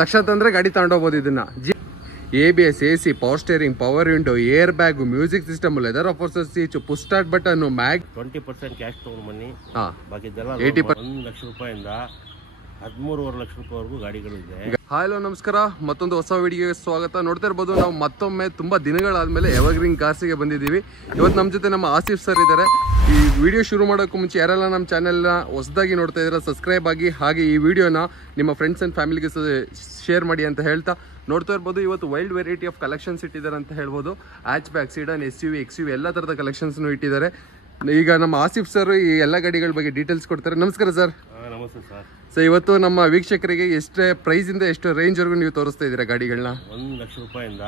ಲಕ್ಷ ತಂದ್ರೆ ಗಾಡಿ ತಗೊಂಡೋಗ್ಬೋದು ಇದನ್ನ. ABS, AC, power steering, power window, air bag, music system, leather ಆಫರ್ಸರ್ seat, push start button, mag 20% cash ತಗೊಂಡು ಬನ್ನಿ. ಬಾಕಿದೆಲ್ಲ 80% 1 ಲಕ್ಷ ರೂಪಾಯಿಂದ 13.5 ಲಕ್ಷ ರೂಪಾಯಿವರೆಗೂ ಗಾಡಿಗಳಿದೆ. ಹಲೋ ನಮಸ್ಕಾರ, ಮತ್ತೊಂದು ಹೊಸ ವಿಡಿಯೋಗೆ ಸ್ವಾಗತ. ನೋಡ್ತಾ ಇರ್ಬೋದು, ನಾವು ಮತ್ತೊಮ್ಮೆ ತುಂಬಾ ದಿನಗಳಾದ್ಮೇಲೆ ಎವರ್ಗ್ರೀನ್ ಕಾರ್ಸಿಗೆ ಬಂದಿದ್ದೀವಿ. ಇವತ್ತು ನಮ್ಮ ಜೊತೆ ನಮ್ಮ ಆಸಿಫ್ ಸರ್ ಇದ್ದಾರೆ. ಈ ವಿಡಿಯೋ ಶುರು ಮಾಡೋಕ್ಕೂ ಮುಂಚೆ ಯಾರೆಲ್ಲ ನಮ್ಮ ಚಾನೆಲ್ನ ಹೊಸದಾಗಿ ನೋಡ್ತಾ ಇದ್ದಾರೆ ಸಬ್ಸ್ಕ್ರೈಬ್ ಆಗಿ, ಹಾಗೆ ಈ ವಿಡಿಯೋನ ನಿಮ್ಮ ಫ್ರೆಂಡ್ಸ್ ಅಂಡ್ ಫ್ಯಾಮಿಲಿಗೆ ಶೇರ್ ಮಾಡಿ ಅಂತ ಹೇಳ್ತಾ, ನೋಡ್ತಾ ಇರ್ಬೋದು ಇವತ್ತು ವೈಲ್ಡ್ ವೆರೈಟಿ ಆಫ್ ಕಲೆಕ್ಷನ್ಸ್ ಇಟ್ಟಿದ್ದಾರೆ ಅಂತ ಹೇಳ್ಬೋದು. ಹ್ಯಾಚ್ ಬ್ಯಾಕ್, ಸೀಡನ್, SUV, XUV ಎಲ್ಲ ಥರದ ಕಲೆಕ್ಷನ್ಸ್ನು ಇಟ್ಟಿದ್ದಾರೆ. ಈಗ ನಮ್ಮ ಆಸಿಫ್ ಸರ್ ಈ ಎಲ್ಲ ಗಾಡಿಗಳ ಬಗ್ಗೆ ಡೀಟೇಲ್ಸ್ ಕೊಡ್ತಾರೆ. ನಮಸ್ಕಾರ ಸರ್. ನಮಸ್ತೆ ಸರ್. ಸೊ ಇವತ್ತು ನಮ್ಮ ವೀಕ್ಷಕರಿಗೆ ಎಷ್ಟೇ ಪ್ರೈಸ್ ಇಂದ ಎಷ್ಟು ರೇಂಜ್ ವರೆಗೂ ನೀವು ತೋರಿಸ್ತಾ ಇದ್ದೀರಾ ಗಾಡಿಗಳನ್ನ? 1 ಲಕ್ಷ ರೂಪಾಯಿಂದ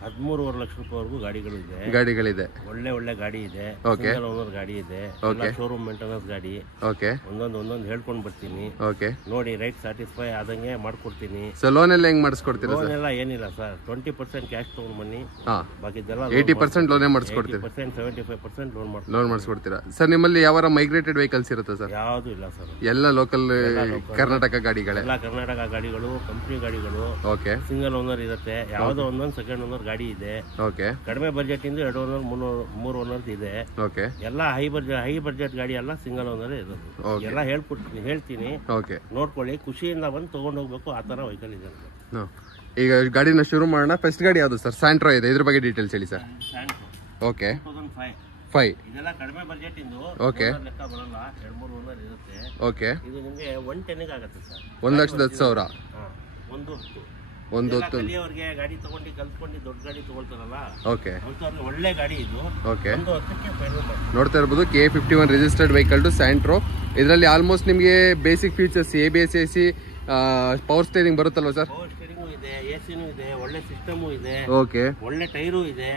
13.5 ಲಕ್ಷ ರೂಪಾಯಿವರೆಗೂ ಗಾಡಿಗಳಿದೆ. ಒಳ್ಳೆ ಗಾಡಿ ಇದೆ. ಸಿಂಗಲ್ ಓನರ್ ಗಾಡಿ ಇದೆ. ಶೋರೂಮ್ ಮೇಂಟೆನೆನ್ಸ್ ಗಾಡಿ. ಒಂದೊಂದು ಹೇಳ್ಕೊಂಡು ಬರ್ತೀನಿ. ನೋಡಿ ರೈಟ್ ಸ್ಯಾಟಿಸ್ಫೈ ಆದಂಗೆ ಮಾಡ್ಕೊಡ್ತೀನಿ. ಸೊ ಲೋನ್ ಎಲ್ಲ ಹೆಂಗ್ ಮಾಡಿಸ್ಕೊಡ್ತೀರಾ? ಲೋನ್ ಎಲ್ಲ ಏನಿಲ್ಲ ಸರ್, 20% ಕ್ಯಾಶ್ ತಗೊಂಡು ಬನ್ನಿ. ಬಾಕಿದೆಲ್ಲ 80% ಲೋನೇ ಮಾಡಿಸ್ಕೊಡ್ತೀರಾ? 75% ಲೋನ್ ಮಾಡಿಸ್ಕೊಡ್ತೀರಾ ಸರ್. ನಿಮ್ಮಲ್ಲಿ ಯಾವ ಮೈಗ್ರೇಟೆಡ್ ವೆಹಿಕಲ್ಸ್ ಇರುತ್ತೆ ಸರ್? ಯಾವುದು ಇಲ್ಲ ಸರ್, ಎಲ್ಲ ಲೋಕಲ್ ಕರ್ನಾಟಕ ಗಾಡಿಗಳೇ. ಎಲ್ಲ ಕರ್ನಾಟಕ ಗಾಡಿಗಳು, ಕಂಪ್ನಿ ಗಾಡಿಗಳು. ಸಿಂಗಲ್ ಓನರ್ ಇರುತ್ತೆ. ಯಾವ್ದೋ ಒಂದೊಂದು ಸೆಕೆಂಡ್ ಓನರ್ ಗಾಡಿ ಇದೆ. ಕಡಿಮೆ ಬಜೆಟ್ ಇಂದ 2 ಓನರ್ 3 ಓನರ್ ಇದೆ. ಎಲ್ಲ ಹೈ ಬಜೆಟ್ ಗಾಡಿ ಎಲ್ಲ ಸಿಂಗಲ್ ಓನರ್ ಇರೋದು. ಎಲ್ಲ ಹೇಳ್ತೀನಿ, ನೋಡ್ಕೊಳ್ಳಿ, ಖುಷಿಯಿಂದ ಬಂದು ತಗೊಂಡು ಹೋಗ್ಬೇಕು. ಆ ತರ ವೆಹಿಕಲ್ ಇದೆ. ಈಗ ಗಾಡಿನ ಶುರು ಮಾಡೋಣ. ಫಸ್ಟ್ ಗಾಡಿ ಯಾವುದು ಸರ್? ಸ್ಯಾಂಟ್ರೋ ಇದೆ, ಇದ್ರ ಬಗ್ಗೆ ಡೀಟೇಲ್ಸ್ ಹೇಳಿ ಸರ್. ಓಕೆ, 2005 ಇದೆಲ್ಲ ಕಡಿಮೆ ಬಜೆಟ್ ಇಂದು. ಲೆಕ್ಕ ಬರಲ್ಲ, 2-3 ಓನರ್ ಇರುತ್ತೆ. ಓಕೆ, ಇದು ನಿಮಗೆ 110 ಆಗುತ್ತೆ ಸರ್. 1,10,000. ಅವ್ರಿಗೆ ಗಾಡಿ ತಗೊಂಡು ಕಲ್ತ್ಕೊಂಡು ದೊಡ್ಡ ಗಾಡಿ ತಗೊಳ್ತಾರಲ್ಲ, ಒಳ್ಳೆ ಗಾಡಿ ಇದು. ನೋಡ್ತಾ ಇರ್ಬೋದು, K51 registered vehicle to Santro. ಇದರಲ್ಲಿ ಆಲ್ಮೋಸ್ಟ್ ನಿಮಗೆ basic features ABS, AC, power steering ಬರುತ್ತಲ್ವಾ ಸರ್? ಪವರ್ ಸ್ಟೇರಿಂಗ್ ಇದೆ, ACನೂ ಇದೆ, ಒಳ್ಳೆ ಸಿಸ್ಟಮ್ ಇದೆ, ಒಳ್ಳೆ ಟೈರು ಇದೆ.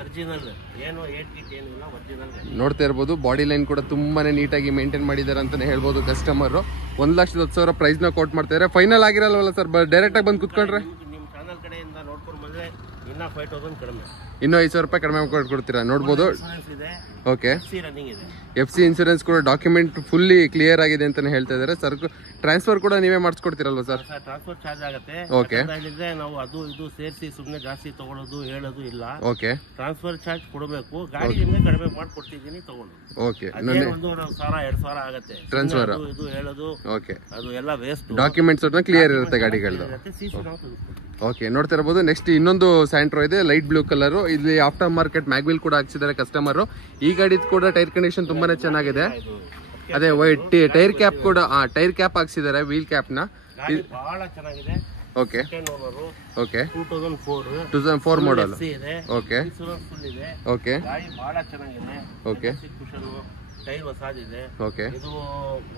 ಒರಿಜಿನಲ್ ಏನು ಏನಿಲ್ಲ, ಒರಿಜಿನಲ್. ನೋಡ್ತಾ ಇರ್ಬೋದು, ಬಾಡಿ ಲೈನ್ ಕೂಡ ತುಂಬಾನೇ ನೀಟಾಗಿ ಮೇಂಟೈನ್ ಮಾಡಿದ್ದಾರೆ ಅಂತಾನೆ ಹೇಳ್ಬೋದು. ಕಸ್ಟಮರ್ 1,10,000 ಪ್ರೈಸ್ ನ ಕೋಟ್ ಮಾಡ್ತಾರೆ. ಫೈನಲ್ ಆಗಿರಲ್ವಲ್ಲ ಸರ್? ಡೈರೆಕ್ಟ್ ಆಗಿ ಬಂದು ಕುತ್ಕೊಂಡ್ರೆ ನಿಮ್ ಚಾನಲ್ ಕಡೆಯಿಂದ ನೋಡ್ಕೊಂಡು ಬಂದ್ರೆ ಇನ್ನ 5,000 ಕಡಿಮೆ, ಇನ್ನೂ 5,000 ರೂಪಾಯಿ ಕಡಿಮೆ ಕೊಡ್ತೀರಾ. ನೋಡ್ಬೋದು. ಓಕೆ, FC ಇನ್ಸೂರೆನ್ಸ್ ಕೂಡ ಡಾಕ್ಯುಮೆಂಟ್ ಫುಲ್ಲಿ ಕ್ಲಿಯರ್ ಆಗಿದೆ ಅಂತಾನೆ ಹೇಳ್ತಾ ಇದಾರೆ ಸರ್. ಟ್ರಾನ್ಸ್ಫರ್ ಕೂಡ ನೀವೇ ಮಾಡಿಸ್ಕೊಡ್ತೀರಲ್ವಾ ಸರ್? ಟ್ರಾನ್ಸ್ಫರ್ ಚಾರ್ಜ್ ಆಗುತ್ತೆ. ಹೇಳಿದ್ರೆ ನಾವು ಅದು ಇದು ಸೇರಿಸಿ ಸುಮ್ಮನೆ ಜಾಸ್ತಿ ತಗೊಳ್ಳೋದು ಹೇಳೋದು ಇಲ್ಲ. ಟ್ರಾನ್ಸ್ಫರ್ ಚಾರ್ಜ್ ಕೊಡಬೇಕು. ಗಾಡಿ ನಿಮ್ಗೆ ಕಡಿಮೆ ಮಾಡ್ಕೊಡ್ತಿದ್ದೀನಿ, ತಗೊಳ್ಳೋದು. ಓಕೆ, 1,000-2,000 ಆಗುತ್ತೆ ಟ್ರಾನ್ಸ್ಫರ್. ಇದು ಹೇಳೋದು ಅದು ಎಲ್ಲ ವೇಸ್ಟ್. ಡಾಕ್ಯುಮೆಂಟ್ಸ್ ಕ್ಲಿಯರ್ ಇರುತ್ತೆ ಗಾಡಿಗಳದ್ದು. ಓಕೆ, ನೋಡ್ತಾ ಇರಬಹುದು. ನೆಕ್ಸ್ಟ್ ಇನ್ನೊಂದು ಸ್ಯಾಂಟ್ರೋ ಇದೆ, ಲೈಟ್ ಬ್ಲೂ ಕಲರ್. ಇಲ್ಲಿ ಆಫ್ಟರ್ ಮಾರ್ಕೆಟ್ ಮ್ಯಾಗ್ವಿಲ್ ಕೂಡ ಹಾಕ್ಸಿದ್ದಾರೆ ಕಸ್ಟಮರ್. ಈ ಗಾಡಿ ಕೂಡ ಟೈರ್ ಕಂಡೀಷನ್ ತುಂಬಾನೇ ಚೆನ್ನಾಗಿದೆ. ಅದೇ ಟೈರ್ ಕ್ಯಾಪ್ ಕೂಡ ಟೈರ್ ಕ್ಯಾಪ್ ಹಾಕ್ಸಿದ್ದಾರೆ, ವೀಲ್ ಕ್ಯಾಪ್ ನ. ಬಹಳ ಚೆನ್ನಾಗಿದೆ. ಓಕೆ, 2004 ಮಾಡಲ್. ಓಕೆ, ಇನ್ಶೂರೆನ್ಸ್ ಫುಲ್ ಇದೆ. ಓಕೆ, ಗಾಡಿ ಬಹಳ ಚೆನ್ನಾಗಿದೆ. Okay, tyre ಹೊಸದಿದೆ. ಓಕೆ, ಇದು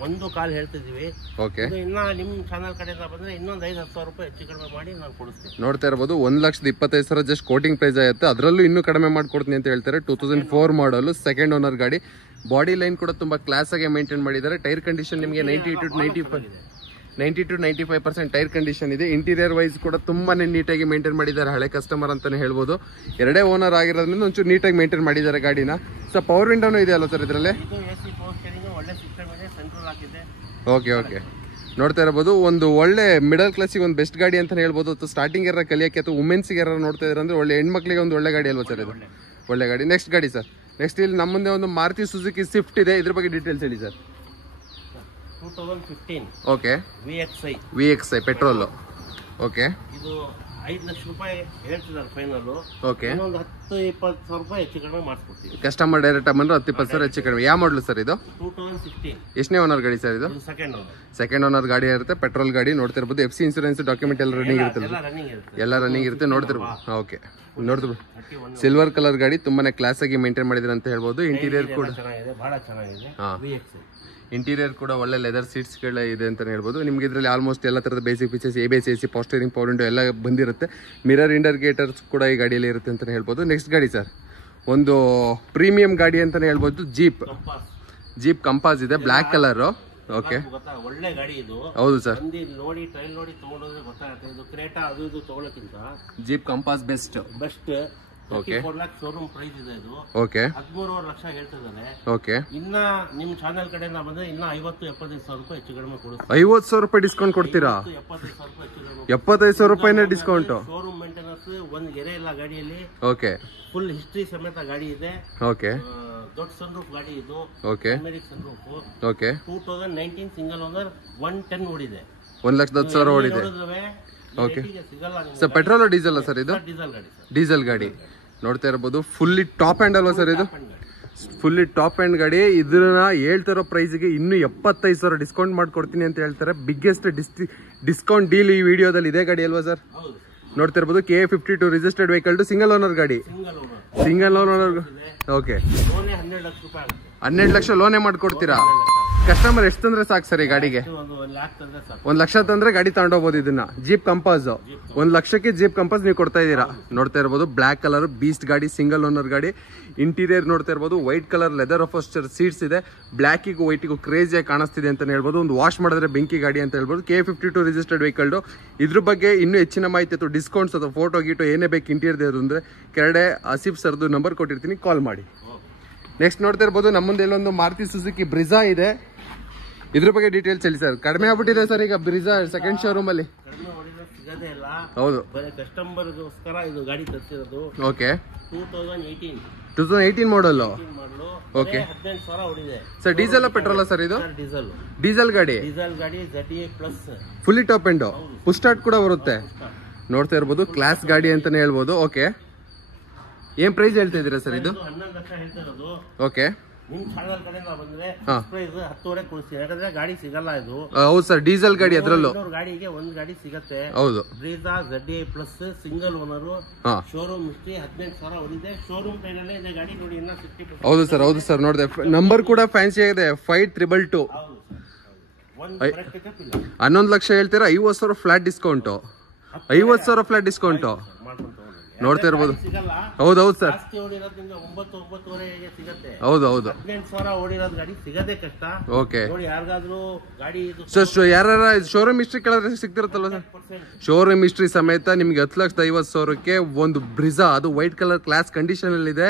1.1 ಹೇಳ್ತಿದೀವಿ. ಓಕೆ, ಇನ್ನ ನಿಮ್ ಚಾನಲ್ ಕಡೆಯಿಂದ ಬಂದ್ರೆ ಇನ್ನೊಂದು 5,000 ರೂಪಾಯಿ ಹೆಚ್ಚು ಕಡಿಮೆ ಮಾಡಿ ನಾನು ಕೊಡಿಸ್ತೀನಿ. ನೋಡ್ತಾ ಇರಬಹುದು, 1,25,000 ಜಸ್ಟ್ ಕೋಟಿಂಗ್ ಪ್ರೈಸ್ ಆಗುತ್ತೆ. ಅದರಲ್ಲೂ ಇನ್ನೂ ಕಡಿಮೆ ಮಾಡ್ಕೊಡ್ತೀನಿ ಅಂತ ಹೇಳ್ತಾರೆ. 2004 ಮಾಡಲ್, ಸೆಕೆಂಡ್ ಓನರ್ ಗಾಡಿ. ಬಾಡಿ ಲೈನ್ ಕೂಡ ತುಂಬಾ ಕ್ಲಾಸ್ ಆಗಿ ಮೇಂಟೈನ್ ಮಾಡಿದ್ದಾರೆ. ಟೈರ್ ಕಂಡೀಷನ್ ನಿಮಗೆ 90 to 95% ಟೈರ್ ಕಂಡೀಷನ್ ಇದೆ. ಇಂಟೀರಿಯರ್ ವೈಸ್ ಕೂಡ ತುಂಬಾನೇ ನೀಟಾಗಿ ಮೇಂಟೈನ್ ಮಾಡಿದ್ದಾರೆ. ಹಳೆ ಕಸ್ಟಮರ್ ಅಂತಾನೆ ಹೇಳ್ಬೋದು. ಎರಡೇ ಓನರ್ ಆಗಿರೋದ್ರಿಂದ ಒಂಚೂರು ನೀಟಾಗಿ ಮೇಂಟೈನ್ ಮಾಡಿದ್ದಾರೆ ಗಾಡಿನ. ಸೊ ಪವರ್ ವಿಂಡೋನು ಇದೆ ಅಲ್ಲ ಸರ್ ಇದರಲ್ಲಿ? ಓಕೆ, ನೋಡ್ತಾ ಇರಬಹುದು, ಒಂದು ಒಳ್ಳೆ ಮಿಡಲ್ ಕ್ಲಾಸಿಗೆ ಒಂದು ಬೆಸ್ಟ್ ಗಾಡಿ ಅಂತ ಹೇಳ್ಬೋದು. ಅಥವಾ ಸ್ಟಾರ್ಟಿಂಗ್ ಯಾರು ಕಲಿಯಕ್ಕೆ ಅಥವಾ ವುಮೆನ್ಸ್ಗೆ ಯಾರು ನೋಡ್ತಾ ಇದ್ದಾರೆ ಅಂದ್ರೆ ಒಳ್ಳೆ ಹೆಣ್ಮಕ್ಳಿಗೆ ಒಂದು ಒಳ್ಳೆ ಗಾಡಿ ಅಲ್ವಾ ಸರ್ ಇದು? ಒಳ್ಳೆ ಗಾಡಿ. ನೆಕ್ಸ್ಟ್ ಗಾಡಿ ಸರ್. ನೆಕ್ಸ್ಟ್ ಇಲ್ಲಿ ನಮ್ಮ ಮುಂದೆ ಒಂದು ಮಾರುತಿ ಸುಜುಕಿ ಸ್ವಿಫ್ಟ್ ಇದೆ. ಇದ್ರ ಬಗ್ಗೆ ಡೀಟೇಲ್ಸ್ ಹೇಳಿ sir. 2015. Okay, VXI petrol. Okay, ಇದು 5 ಲಕ್ಷ ರೂಪಾಯಿ ಹೇಳ್ತಿದ್ದಾರೆ ಫೈನಲ್. ಓಕೆ, ಇನ್ನೊಂದು 10-20,000 ರೂಪಾಯಿ ಹೆಚ್ಚು ಕಡಿಮೆ ಮಾಡಿಸ್ಕೊಡ್ತೀವಿ. ಕಸ್ಟಮರ್ ಡೈರೆಕ್ಟ್ ಬಂದ್ರೆ 10-20,000 ಹೆಚ್ಚು ಕಡಿಮೆ. ಯಾವ ಮಾಡಲು ಸರ್ ಇದು? 2016. ಎಷ್ಟನೇ ಓನರ್ ಗಾಡಿ ಸರ್ ಇದು? ಸೆಕೆಂಡ್ ಓನರ್ ಗಾಡಿ ಇರುತ್ತೆ, ಪೆಟ್ರೋಲ್ ಗಾಡಿ. ನೋಡ್ತಿರ್ಬೋದು, FC ಇನ್ಸೂರೆನ್ಸ್ ಡಾಕ್ಯುಮೆಂಟ್ ಎಲ್ಲ ರನ್ನಿಂಗ್ ಇರುತ್ತೆ. ಎಲ್ಲ ರನ್ನಿಂಗ್ ಇರುತ್ತೆ. ನೋಡ್ತಿರ್ಬೋದು. ಓಕೆ, ನೋಡ್ತಿರ್ಬೋದು, ಸಿಲ್ವರ್ ಕಲರ್ ಗಾಡಿ. ತುಂಬಾನೇ ಕ್ಲಾಸ್ ಆಗಿ ಮೇಂಟೈನ್ ಮಾಡಿದ್ರೆ ಅಂತ ಹೇಳ್ಬೋದು. ಇಂಟೀರಿಯರ್ ಕೂಡ ಇಂಟೀರಿಯರ್ ಕೂಡ ಒಳ್ಳೆ ಲೆದರ್ ಸೀಟ್ಸ್ ಗಳ ಇದೆ ಅಂತ ಹೇಳ್ಬೋದು. ನಿಮ್ಗೆ ಇದರಲ್ಲಿ ಆಲ್ಮೋಸ್ಟ್ ಎಲ್ಲ ತರದ basic features ABS, AC, power steering, power window ಎಲ್ಲ ಬಂದಿರುತ್ತೆ. ಮಿರರ್ ಇಂಡಿಕೇಟರ್ಸ್ ಕೂಡ ಈ ಗಾಡಿಯಲ್ಲಿ ಇರುತ್ತೆ ಅಂತ ಹೇಳ್ಬೋದು. ನೆಕ್ಸ್ಟ್ ಗಾಡಿ ಸರ್, ಒಂದು ಪ್ರೀಮಿಯಂ ಗಾಡಿ ಅಂತಾನೆ ಹೇಳ್ಬೋದು. ಜೀಪ್ ಕಂಪಾಸ್ ಇದೆ, ಬ್ಲಾಕ್ ಕಲರ್. ಓಕೆ, ಒಳ್ಳೆ ಗಾಡಿ ಇದು. ಹೌದು ಸರ್, ನೋಡಿ ಟ್ರೈಲ್ ನೋಡಿ ತಗೊಂಡ್ರೆ ಗೊತ್ತಾಗುತ್ತೆ. ಇದು ಕ್ರೇಟಾ ಅದು ಇದು ತಗೊಳ್ಳೋಕ್ಕಿಂತ Jeep Compass best. Okay 4 lakhs showroom price ಇದೆ ಇದು. ಓಕೆ 13.5 ಲಕ್ಷ ಹೇಳ್ತಿದ್ದಾರೆ. ಓಕೆ ಇನ್ನ ನಿಮ್ ಚಾನೆಲ್ ಕಡೆಯಿಂದ ಬಂದ್ರೆ ಇನ್ನ 50-75 ರೂಪಾಯಿ ಹೆಚ್ಚು ಕಡಿಮೆ ಕೊಡುತ್ತೆ. 50,000 ರೂಪಾಯಿ ಡಿಸ್ಕೌಂಟ್ ಕೊಡ್ತೀರಾ? 75 ರೂಪಾಯಿ ಹೆಚ್ಚು ಕಡಿಮೆ. 75,000 ರೂಪಾಯಿನೇ ಡಿಸ್ಕೌಂಟ್. ಶೋರೂಮ್ ಮೇಂಟೆನೆನ್ಸ್ ಒಂದ್ ಗೆರೆ ಇಲ್ಲ ಗಾಡಿಯಲ್ಲಿ. ಓಕೆ ಫುಲ್ ಹಿಸ್ಟ್ರಿ ಸಮೇತ ಗಾಡಿ ಇದೆ. ಓಕೆ ದೊಡ್ಡ ಸನ್ರೂಫ್ ಗಾಡಿ ಇದು. Okay sunroof. Okay 2019 single owner 110 ಓಡಿದೆ. 1,10,000 ಓಡಿದೆ. Okay sir petrol diesel sir ಇದು? ಡೀಸೆಲ್ ಗಾಡಿ. ಡೀಸೆಲ್ ಗಾಡಿ ನೋಡ್ತಾ ಇರಬಹುದು. ಫುಲ್ಲಿ ಟಾಪ್ ಎಂಡ್ ಅಲ್ವಾ ಸರ್ ಇದು? ಫುಲ್ಲಿ ಟಾಪ್ ಎಂಡ್ ಗಾಡಿ. ಇದನ್ನ ಹೇಳ್ತಿರೋ ಪ್ರೈಸ್ಗೆ ಇನ್ನು 75,000 ಡಿಸ್ಕೌಂಟ್ ಮಾಡ್ಕೊಡ್ತೀನಿ ಅಂತ ಹೇಳ್ತಾರೆ. ಬಿಗ್ಗೆಸ್ಟ್ ಡಿಸ್ಕೌಂಟ್ ಡೀಲ್ ಈ ವಿಡಿಯೋದಲ್ಲಿ ಇದೆ ಗಾಡಿ ಅಲ್ವಾ ಸರ್? ನೋಡ್ತಾ ಇರಬಹುದು. KA52 registered vehicle to single owner ಗಾಡಿ. Single owner. ಓಕೆ 12 ಲಕ್ಷ ಲೋನೇ ಮಾಡ್ಕೊಡ್ತೀರಾ? ಕಸ್ಟಮರ್ ಎಷ್ಟು ತಂದ್ರೆ ಸಾಕು ಸರ್ ಈ ಗಾಡಿಗೆ? 1 ಲಕ್ಷ ತಂದ್ರೆ ಗಾಡಿ ತಗೊಂಡೋಗ್ಬೋದು. ಇದನ್ನ ಜೀಪ್ ಕಂಪಾಸ್ 1 ಲಕ್ಷಕ್ಕೆ ಜೀಪ್ ಕಂಪಾಸ್ ನೀವು ಕೊಡ್ತಾ ಇದ್ದೀರಾ. ನೋಡ್ತಾ ಇರಬಹುದು. ಬ್ಲಾಕ್ ಕಲರ್ ಬೀಸ್ಟ್ ಗಾಡಿ, ಸಿಂಗಲ್ ಓನರ್ ಗಾಡಿ. ಇಂಟೀರಿಯರ್ ನೋಡ್ತಾ ಇರಬಹುದು. ವೈಟ್ ಕಲರ್ ಲೆದರ್ ಅಫೋಸ್ಚರ್ ಸೀಟ್ಸ್ ಇದೆ. ಬ್ಲಾಕಿಗೂ ವೈಟಿಗೂ ಕ್ರೇಜಿಯಾಗಿ ಕಾಣಿಸ್ತಿದೆ ಅಂತ ಹೇಳ್ಬೋದು. ಒಂದು ವಾಶ್ ಮಾಡಿದ್ರೆ ಬೆಂಕಿ ಗಾಡಿ ಅಂತ ಹೇಳ್ಬೋದು. KA52 registered vehicle. ಇದ್ರ ಬಗ್ಗೆ ಇನ್ನೂ ಹೆಚ್ಚಿನ ಮಾಹಿತಿ ಅಥವಾ ಡಿಸ್ಕೌಂಟ್ಸ್ ಅಥವಾ ಫೋಟೋ ಗೀಟೋ ಏನೇ ಬೇಕು ಇಂಟೀರಿಯರ್ ಅಂದ್ರೆ ಕೆಳಗಡೆ ಆಸಿಫ್ ಸರ್ದು ನಂಬರ್ ಕೊಟ್ಟಿರ್ತೀನಿ, ಕಾಲ್ ಮಾಡಿ. ನೆಕ್ಸ್ಟ್ ನೋಡ್ತಾ ಇರ್ಬೋದು. ನಮ್ಮ ಮುಂದೆ ಇಲ್ಲೊಂದು ಮಾರುತಿ ಸುಜುಕಿ ಬ್ರಿಜಾ ಇದೆ. ಇದ್ರ ಬಗ್ಗೆ ಡೀಟೇಲ್ಸ್ ಹೇಳಿ ಸರ್. ಕಡಿಮೆ ಆಗ್ಬಿಟ್ಟಿದೆ ಸರ್ ಈಗ ಬ್ರಿಜಾ ಸೆಕೆಂಡ್ ಶೋರೂಮ್ ಅಲ್ಲಿ. ಹೌದು ಕಸ್ಟಮರ್ಗೋಸ್ಕರ ಇದು ಗಾಡಿ ತರ್ತಿರೋದು. ಓಕೆ 2018 ಮಾಡಲ್. ಓಕೆ 18,000 ಓಡಿದೆ ಸರ್. ಡೀಸೆಲ್ ಪೆಟ್ರೋಲ್ ಸರ್ ಇದು? ಡೀಸೆಲ್ ಗಾಡಿ. ZDA plus fully top end. Push start ಕೂಡ ಬರುತ್ತೆ. ನೋಡ್ತಾ ಇರ್ಬೋದು. ಕ್ಲಾಸ್ ಗಾಡಿ ಅಂತಾನೆ ಹೇಳ್ಬೋದು. ಓಕೆ ಏನ್ ಪ್ರೈಸ್ ಹೇಳ್ತಾ ಇದೀರಾ ಸರ್ ಇದು? 11 ಲಕ್ಷ ಹೇಳ್ತಿರೋದು. ಓಕೆ ನಿಮ್ ಚಾನಲ್ ಕಡೆಯಿಂದ ಬಂದ್ರೆ ಪ್ರೈಸ್ 10,000 ಕೊಡ್ತೀವಿ. ಯಾಕಂದ್ರೆ ಗಾಡಿ ಸಿಗಲ್ಲ ಇದು. ಹೌದು ಸರ್. ಡೀಸೆಲ್ ಗಾಡಿ ಅದ್ರಲ್ಲೂ ಗಾಡಿಗೆ ಒಂದ್ ಗಾಡಿ ಸಿಗತ್ತೆ. ಹೌದು. Brezza ZDA plus single owner. Showroom history 18,000 ಓಡಿದೆ. ಶೋರೂಮ್ ಟೈಲ್ ಅಲ್ಲೇ ಇದೆ ಗಾಡಿ ನೋಡಿ. ಇನ್ನ 60%. ಹೌದು ಸರ್. ಹೌದು ಸರ್. ನೋಡಿದೆ ನಂಬರ್ ಕೂಡ ಫ್ಯಾನ್ಸಿ ಆಗಿದೆ. 5222. 11 ಲಕ್ಷ ಹೇಳ್ತೀರಾ? 50,000 ಫ್ಲಾಟ್ ಡಿಸ್ಕೌಂಟ್. 50,000 ಫ್ಲಾಟ್ ಡಿಸ್ಕೌಂಟ್ ನೋಡ್ತಾ ಇರ್ಬೋದು. ಹೌದೌದು ಸರ್. ಹೌದು ಹೌದು. 18,000 ಓಡಿರೋದು ಗಾಡಿ ಸಿಗದೆ ಕಷ್ಟ. ಓಕೆ ಯಾರಿಗಾದ್ರೂ ಗಾಡಿ ಸರ್ ಯಾರ ಶೋರೂಮ್ ಹಿಸ್ಟ್ರಿ ಕೇಳಿದ್ರೆ ಸಿಗ್ತಿರುತ್ತಲ್ವ ಸರ್? ಶೋರೂಮ್ ಹಿಸ್ಟ್ರಿ ಸಮೇತ ನಿಮ್ಗೆ 10,50,000ಕ್ಕೆ ಒಂದು ಬ್ರಿಜಾ, ಅದು ವೈಟ್ ಕಲರ್ ಕ್ಲಾಸ್ ಕಂಡೀಷನ್ ಅಲ್ಲಿ ಇದೆ.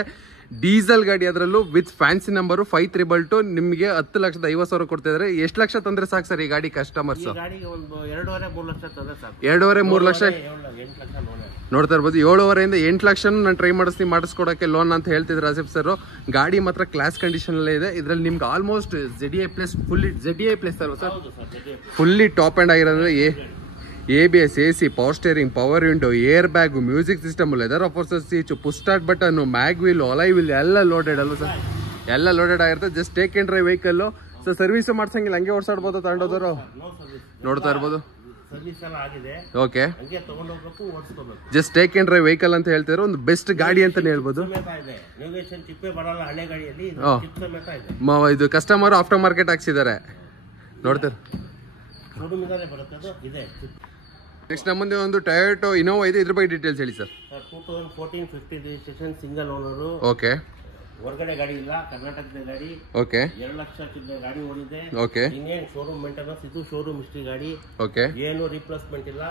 ಡೀಸೆಲ್ ಗಾಡಿ ಅದರಲ್ಲೂ ವಿತ್ ಫ್ಯಾನ್ಸಿ ನಂಬರ್ 522 ನಿಮಗೆ 10,50,000 ಕೊಡ್ತಾ ಇದಾರೆ. ಎಷ್ಟು ಲಕ್ಷ ತಂದ್ರೆ ಸಾಕು ಸರ್ ಈ ಗಾಡಿ ಕಸ್ಟಮರ್ಸ್? 2.5-3 ಲಕ್ಷ ನೋಡ್ತಾ ಇರ್ಬೋದು. 7.5 ಇಂದ 8 ಲಕ್ಷ ನಾನು ಟ್ರೈ ಮಾಡಿಸ್ಕೊಡಕ್ಕೆ ಲೋನ್ ಅಂತ ಹೇಳ್ತಿದ್ರು ಆಸಿಫ್ ಸರ್. ಗಾಡಿ ಮಾತ್ರ ಕ್ಲಾಸ್ ಕಂಡೀಷನ್ ಅಲ್ಲೇ ಇದೆ. ಇದ್ರಲ್ಲಿ ನಿಮ್ಗೆ almost ZDA plus fully ZDA plus ಅಲ್ವಾ ಸರ್? ಫುಲ್ಲಿ ಟಾಪ್ ಎಂಡ್ ಆಗಿರೋದ್ರೆ ABS, AC, power steering, power window, air bag, music system, leather ಅಫೋರ್ಸರ್ seat, push start button, mag wheel, alloy wheel ಎಲ್ಲ loaded ಅಲ್ವಾ sir? ಎಲ್ಲ loaded ಆಗಿರುತ್ತೆ. Just take and drive vehicle. So service ಮಾಡ್ಸಂಗಿಲ್ಲ, ಹಂಗೆ ಓಡಿಸಾಡ್ಬೋದು ತಗೊಂಡೋದವರು. ನೋಡ್ತಾ ಇರ್ಬೋದು. Okay just take and drive vehicle ಅಂತ ಹೇಳ್ತಿದ್ರು. ಒಂದು ಬೆಸ್ಟ್ ಗಾಡಿ ಅಂತಾನೆ ಹೇಳ್ಬೋದು. ಇದು ಕಸ್ಟಮರ್ ಆಫ್ಟರ್ ಮಾರ್ಕೆಟ್ ಹಾಕ್ಸಿದ್ದಾರೆ. ನೋಡ್ತಾರೆ. ನೆಕ್ಸ್ಟ್ ನಮ್ಮ ಮುಂದೆ ಒಂದು ಟೊಯೋಟೋ ಇನೋವಾ ಇದೆ. ಇದ್ರ ಬಗ್ಗೆ ಡೀಟೇಲ್ಸ್ ಹೇಳಿ sir. 2014 50 registration single owner. Okay ಹೊರಗಡೆ ಗಾಡಿ ಇಲ್ಲ, ಕರ್ನಾಟಕದ ಗಾಡಿ. ಓಕೆ 2 ಲಕ್ಷ ಗಾಡಿ ಓಡಿದೆ. ಓಕೆ ಇನ್ನೇನು ಶೋರೂಮ್ ಮೇಂಟೆನೆನ್ಸ್. ಇದು ಶೋರೂಮ್ ಹಿಸ್ಟ್ರಿ ಗಾಡಿ. ಓಕೆ ಏನು ರಿಪ್ಲೇಸ್ಮೆಂಟ್ ಇಲ್ಲ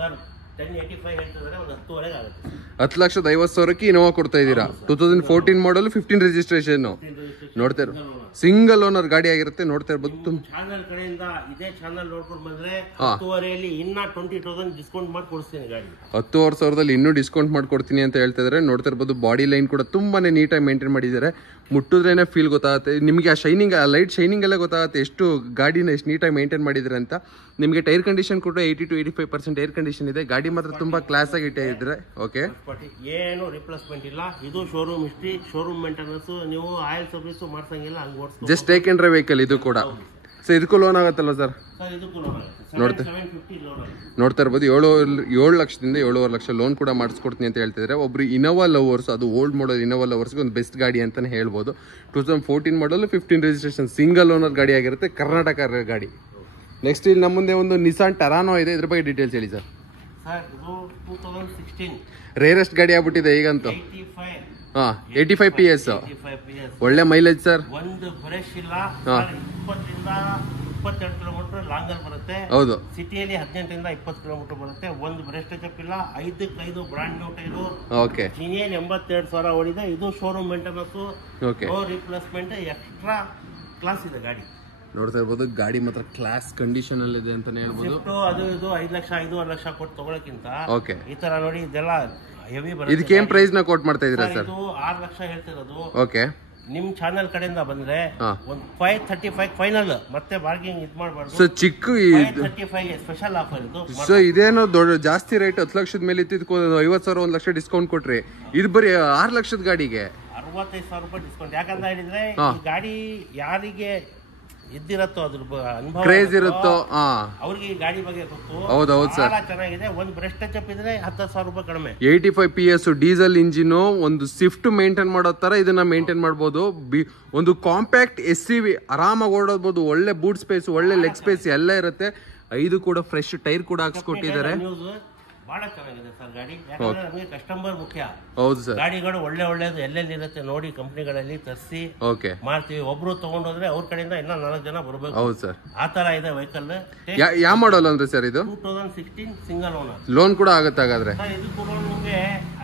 ಸರ್. 1085 ಹೇಳ್ತಿದ್ದಾರೆ. ಒಂದು 10,000 ಆಗುತ್ತೆ. 10,50,000ಕ್ಕೆ ಇನೋವಾ ಕೊಡ್ತಾ ಇದ್ದೀರಾ. 2014 ಮಾಡಲ್ 15 ರಿಜಿಸ್ಟ್ರೇಷನ್. ನೋಡ್ತಾ ಇರೋ ಸಿಂಗಲ್ ಓನರ್ ಗಾಡಿ ಆಗಿರುತ್ತೆ. ನೋಡ್ತಾ ಇರ್ಬೋದು. ಚಾನಲ್ ಕಡೆಯಿಂದ ಇದೇ ಚಾನಲ್ ನೋಡ್ಕೊಂಡು ಬಂದ್ರೆ 10,000 ಇನ್ನ 20,000 ಡಿಸ್ಕೌಂಟ್ ಮಾಡಿ ಕೊಡ್ತೀನಿ ಗಾಡಿ. 10,000 ಇನ್ನೂ ಡಿಸ್ಕೌಂಟ್ ಮಾಡ್ಕೊಡ್ತೀನಿ ಅಂತ ಹೇಳ್ತಾ ಇದ್ದಾರೆ. ನೋಡ್ತಾ ಇರ್ಬೋದು. ಬಾಡಿ ಲೈನ್ ಕೂಡ ತುಂಬಾನೇ ನೀಟಾಗಿ ಮೇಂಟೈನ್ ಮಾಡಿದ್ದಾರೆ. ಮುಟ್ಟಿದ್ರೇನೆ ಫೀಲ್ ಗೊತ್ತಾಗುತ್ತೆ ನಿಮಗೆ. ಆ ಶೈನಿಂಗ್, ಆ ಲೈಟ್ ಶೈನಿಂಗ್ ಎಲ್ಲ ಗೊತ್ತಾಗುತ್ತೆ ಎಷ್ಟು ಗಾಡಿನ ಎಷ್ಟು ನೀಟಾಗಿ ಮೇಂಟೈನ್ ಮಾಡಿದ್ದಾರೆ ಅಂತ. ನಿಮಗೆ ಟೈರ್ ಕಂಡೀಷನ್ ಕೂಡ 80-85% ಏರ್ ಕಂಡೀಷನ್ ಇದೆ. ಗಾಡಿ ಮಾತ್ರ ತುಂಬಾ ಕ್ಲಾಸ್ ಆಗಿ ಇಟ್ಟಿದ್ದಾರೆ. ಓಕೆ ಏನು ರಿಪ್ಲೇಸ್ಮೆಂಟ್ ಇಲ್ಲ. ಇದು ಶೋರೂಮ್ ಹಿಸ್ಟ್ರಿ, ಶೋರೂಮ್ ಮೇಂಟೆನೆನ್ಸ್. ನೀವು ಆಯಿಲ್ ಸರ್ವಿಸ್ ಮಾಡ್ಸಂಗಿಲ್ಲ, ಹಂಗೆ ಓಡಿಸ್ತೀವಿ. Just take and drive vehicle ಇದು ಕೂಡ. ಸೊ ಇದಕ್ಕೂ ಲೋನ್ ಆಗುತ್ತಲ್ವ ಸರ್? ನೋಡ್ತಾ ಇರ್ಬೋದು. 7 ಲಕ್ಷದಿಂದ 7.5 ಲಕ್ಷ ಲೋನ್ ಕೂಡ ಮಾಡಿಸ್ಕೊಡ್ತೀನಿ ಅಂತ ಹೇಳ್ತಿದ್ದಾರೆ. ಒಬ್ರು ಇನೋವಾ ಲವರ್ಸ್, ಅದು ಓಲ್ಡ್ ಮಾಡಲ್ ಇನೋವಾ ಲವರ್ಸ್ಗೆ ಒಂದು ಬೆಸ್ಟ್ ಗಾಡಿ ಅಂತಾನೆ ಹೇಳ್ಬೋದು. 2014 ಮಾಡಲ್ 15 ರಿಜಿಸ್ಟ್ರೇಷನ್ ಸಿಂಗಲ್ ಓನರ್ ಗಾಡಿ ಆಗಿರುತ್ತೆ. ಕರ್ನಾಟಕ ಗಾಡಿ. ನೆಕ್ಸ್ಟ್ ಇಲ್ಲಿ ನಮ್ಮ ಮುಂದೆ ಒಂದು ನಿಸಾನ್ ಟರಾನೋ ಇದೆ. ಇದ್ರ ಬಗ್ಗೆ ಡೀಟೇಲ್ಸ್ ಹೇಳಿ ಸರ್. 2016 ರೇರೆಸ್ಟ್ ಗಾಡಿ ಆಗ್ಬಿಟ್ಟಿದೆ ಈಗಂತೂ. 85 PS ಒಳ್ಳೆ ಮೈಲೇಜ್ ಸರ್. ಒಂದು ಫ್ರೆಶ್ ಇಲ್ಲ. 20ರಿಂದ 22 ಕಿಲೋಮೀಟರ್ ಲಾಂಗ್ ಅಲ್ಲಿ ಬರುತ್ತೆ. ಹೌದು. ಸಿಟಿಯಲ್ಲಿ 18 ಇಂದ 20 ಕಿಲೋಮೀಟರ್ ಬರುತ್ತೆ. ಒಂದು ಬ್ರೇಕ್ ಟಚ್ ಇಲ್ಲ, 5 brand new tyre. Okay. Genuine 82,000 ಓಡಿದೆ. ಇದು showroom maintenance, okay, no replacement, extra class ಇದೆ ಗಾಡಿ. ನೋಡ್ತಾ ಇರ್ಬೋದು ಗಾಡಿ ಮಾತ್ರ ಕ್ಲಾಸ್ ಕಂಡೀಷನ್ ಅಲ್ಲಿ ಇದೆ ಅಂತಾನೆ ಹೇಳ್ಬೋದು. ಅದು ಇದು 5 ಲಕ್ಷ 5.5 ಲಕ್ಷ ಕೊಟ್ಟು ತಗೊಳಕ್ಕಿಂತ ಓಕೆ ಈ ತರ ನೋಡಿ ಇದೆಲ್ಲ ಹೆವಿ ಬರುತ್ತೆ. ಇದಕ್ಕೆ ಏನ್ ಪ್ರೈಸ್ ನ ಕೋಟ್ ಮಾಡ್ತಾ ಇದೀರಾ ಸರ್? ಇದು 6 ಲಕ್ಷ ಹೇಳ್ತಿರೋದು. ಓಕೆ. ನಿಮ್ ಚಾನೆಲ್ ಕಡೆಯಿಂದ ಬಂದ್ರೆ ಒಂದು 535 ಫೈನಲ್, ಮತ್ತೆ ಬಾರ್ಗಿಂಗ್ ಇದು ಮಾಡಬಾರ್ದು. ಸೊ ಚಿಕ್ಕ 535 ಸ್ಪೆಷಲ್ ಆಫರ್ ಇದು. ಸೊ ಇದೇನೋ ದೊಡ್ಡ ಜಾಸ್ತಿ ರೇಟ್ 10 ಲಕ್ಷದ ಮೇಲೆ ಇತ್ತಿದ್ಕೋ 50,000 1 ಲಕ್ಷ ಡಿಸ್ಕೌಂಟ್ ಕೊಟ್ರಿ. ಇದು ಬರೀ 6 ಲಕ್ಷದ ಗಾಡಿಗೆ 65,000 ರೂಪಾಯಿ ಡಿಸ್ಕೌಂಟ್. ಯಾಕಂತ ಹೇಳಿದ್ರೆ ಈ ಗಾಡಿ ಯಾರಿಗೆ ಇದ್ದಿರತ್ತೋ ಅದ್ರ ಅನುಭವ ಕ್ರೇಜ್ ಇರುತ್ತೋ ಅವ್ರಿಗೆ ಈ ಗಾಡಿ ಬಗ್ಗೆ ಗೊತ್ತು. ಹೌದೌದು ಸರ್, ಬಹಳ ಚೆನ್ನಾಗಿದೆ. ಒಂದು ಬ್ರಷ್ ಟಚ್ ಅಪ್ ಇದ್ರೆ 10,000 ರೂಪಾಯಿ ಕಡಿಮೆ. 85 PS ಡೀಸೆಲ್ ಇಂಜಿನ್, ಒಂದು ಸ್ವಿಫ್ಟ್ ಮೇಂಟೈನ್ ಮಾಡೋ ತರ ಇದನ್ನ ಮೇಂಟೈನ್ ಮಾಡಬಹುದು. ಒಂದು ಕಾಂಪ್ಯಾಕ್ಟ್ SUV ಆರಾಮಾಗಿ ಓಡೋಬಹುದು. ಒಳ್ಳೆ ಬೂಟ್ ಸ್ಪೇಸ್, ಒಳ್ಳೆ ಲೆಗ್ ಸ್ಪೇಸ್ ಎಲ್ಲ ಇರುತ್ತೆ. 5 ಕೂಡ ಫ್ರೆಶ್ ಟೈರ್ ಕೂಡ ಹಾಕ್ಸ್ಕೊಟ್ಟಿದ್ದಾರೆ. ಬಹಳ ಚೆನ್ನಾಗಿದೆ ಸರ್ ಗಾಡಿ. ಯಾಕಂದ್ರೆ ನಮಗೆ ಕಸ್ಟಮರ್ ಮುಖ್ಯ. ಹೌದು ಸರ್, ಗಾಡಿಗಳು ಒಳ್ಳೇದು ಎಲ್ಲೆಲ್ಲಿ ಇರುತ್ತೆ ನೋಡಿ ಕಂಪ್ನಿಗಳಲ್ಲಿ ತರಿಸಿ ಮಾಡ್ತೀವಿ. ಒಬ್ರು ತಗೊಂಡೋದ್ರೆ ಅವ್ರ ಕಡೆಯಿಂದ ಇನ್ನ 4 ಜನ ಬರ್ಬೇಕು. ಹೌದು ಸರ್, ಆ ತರ ಇದೆ ವೆಹಿಕಲ್. ಯಾವ ಮಾಡಲ್ ಅಂದ್ರೆ ಸರ್ ಇದು? 2016 ಸಿಂಗಲ್ ಓನರ್. ಲೋನ್ ಕೂಡ ಆಗುತ್ತೆ ಹಾಗಾದ್ರೆ? ಇದು ಕೂಡ ನಿಮಗೆ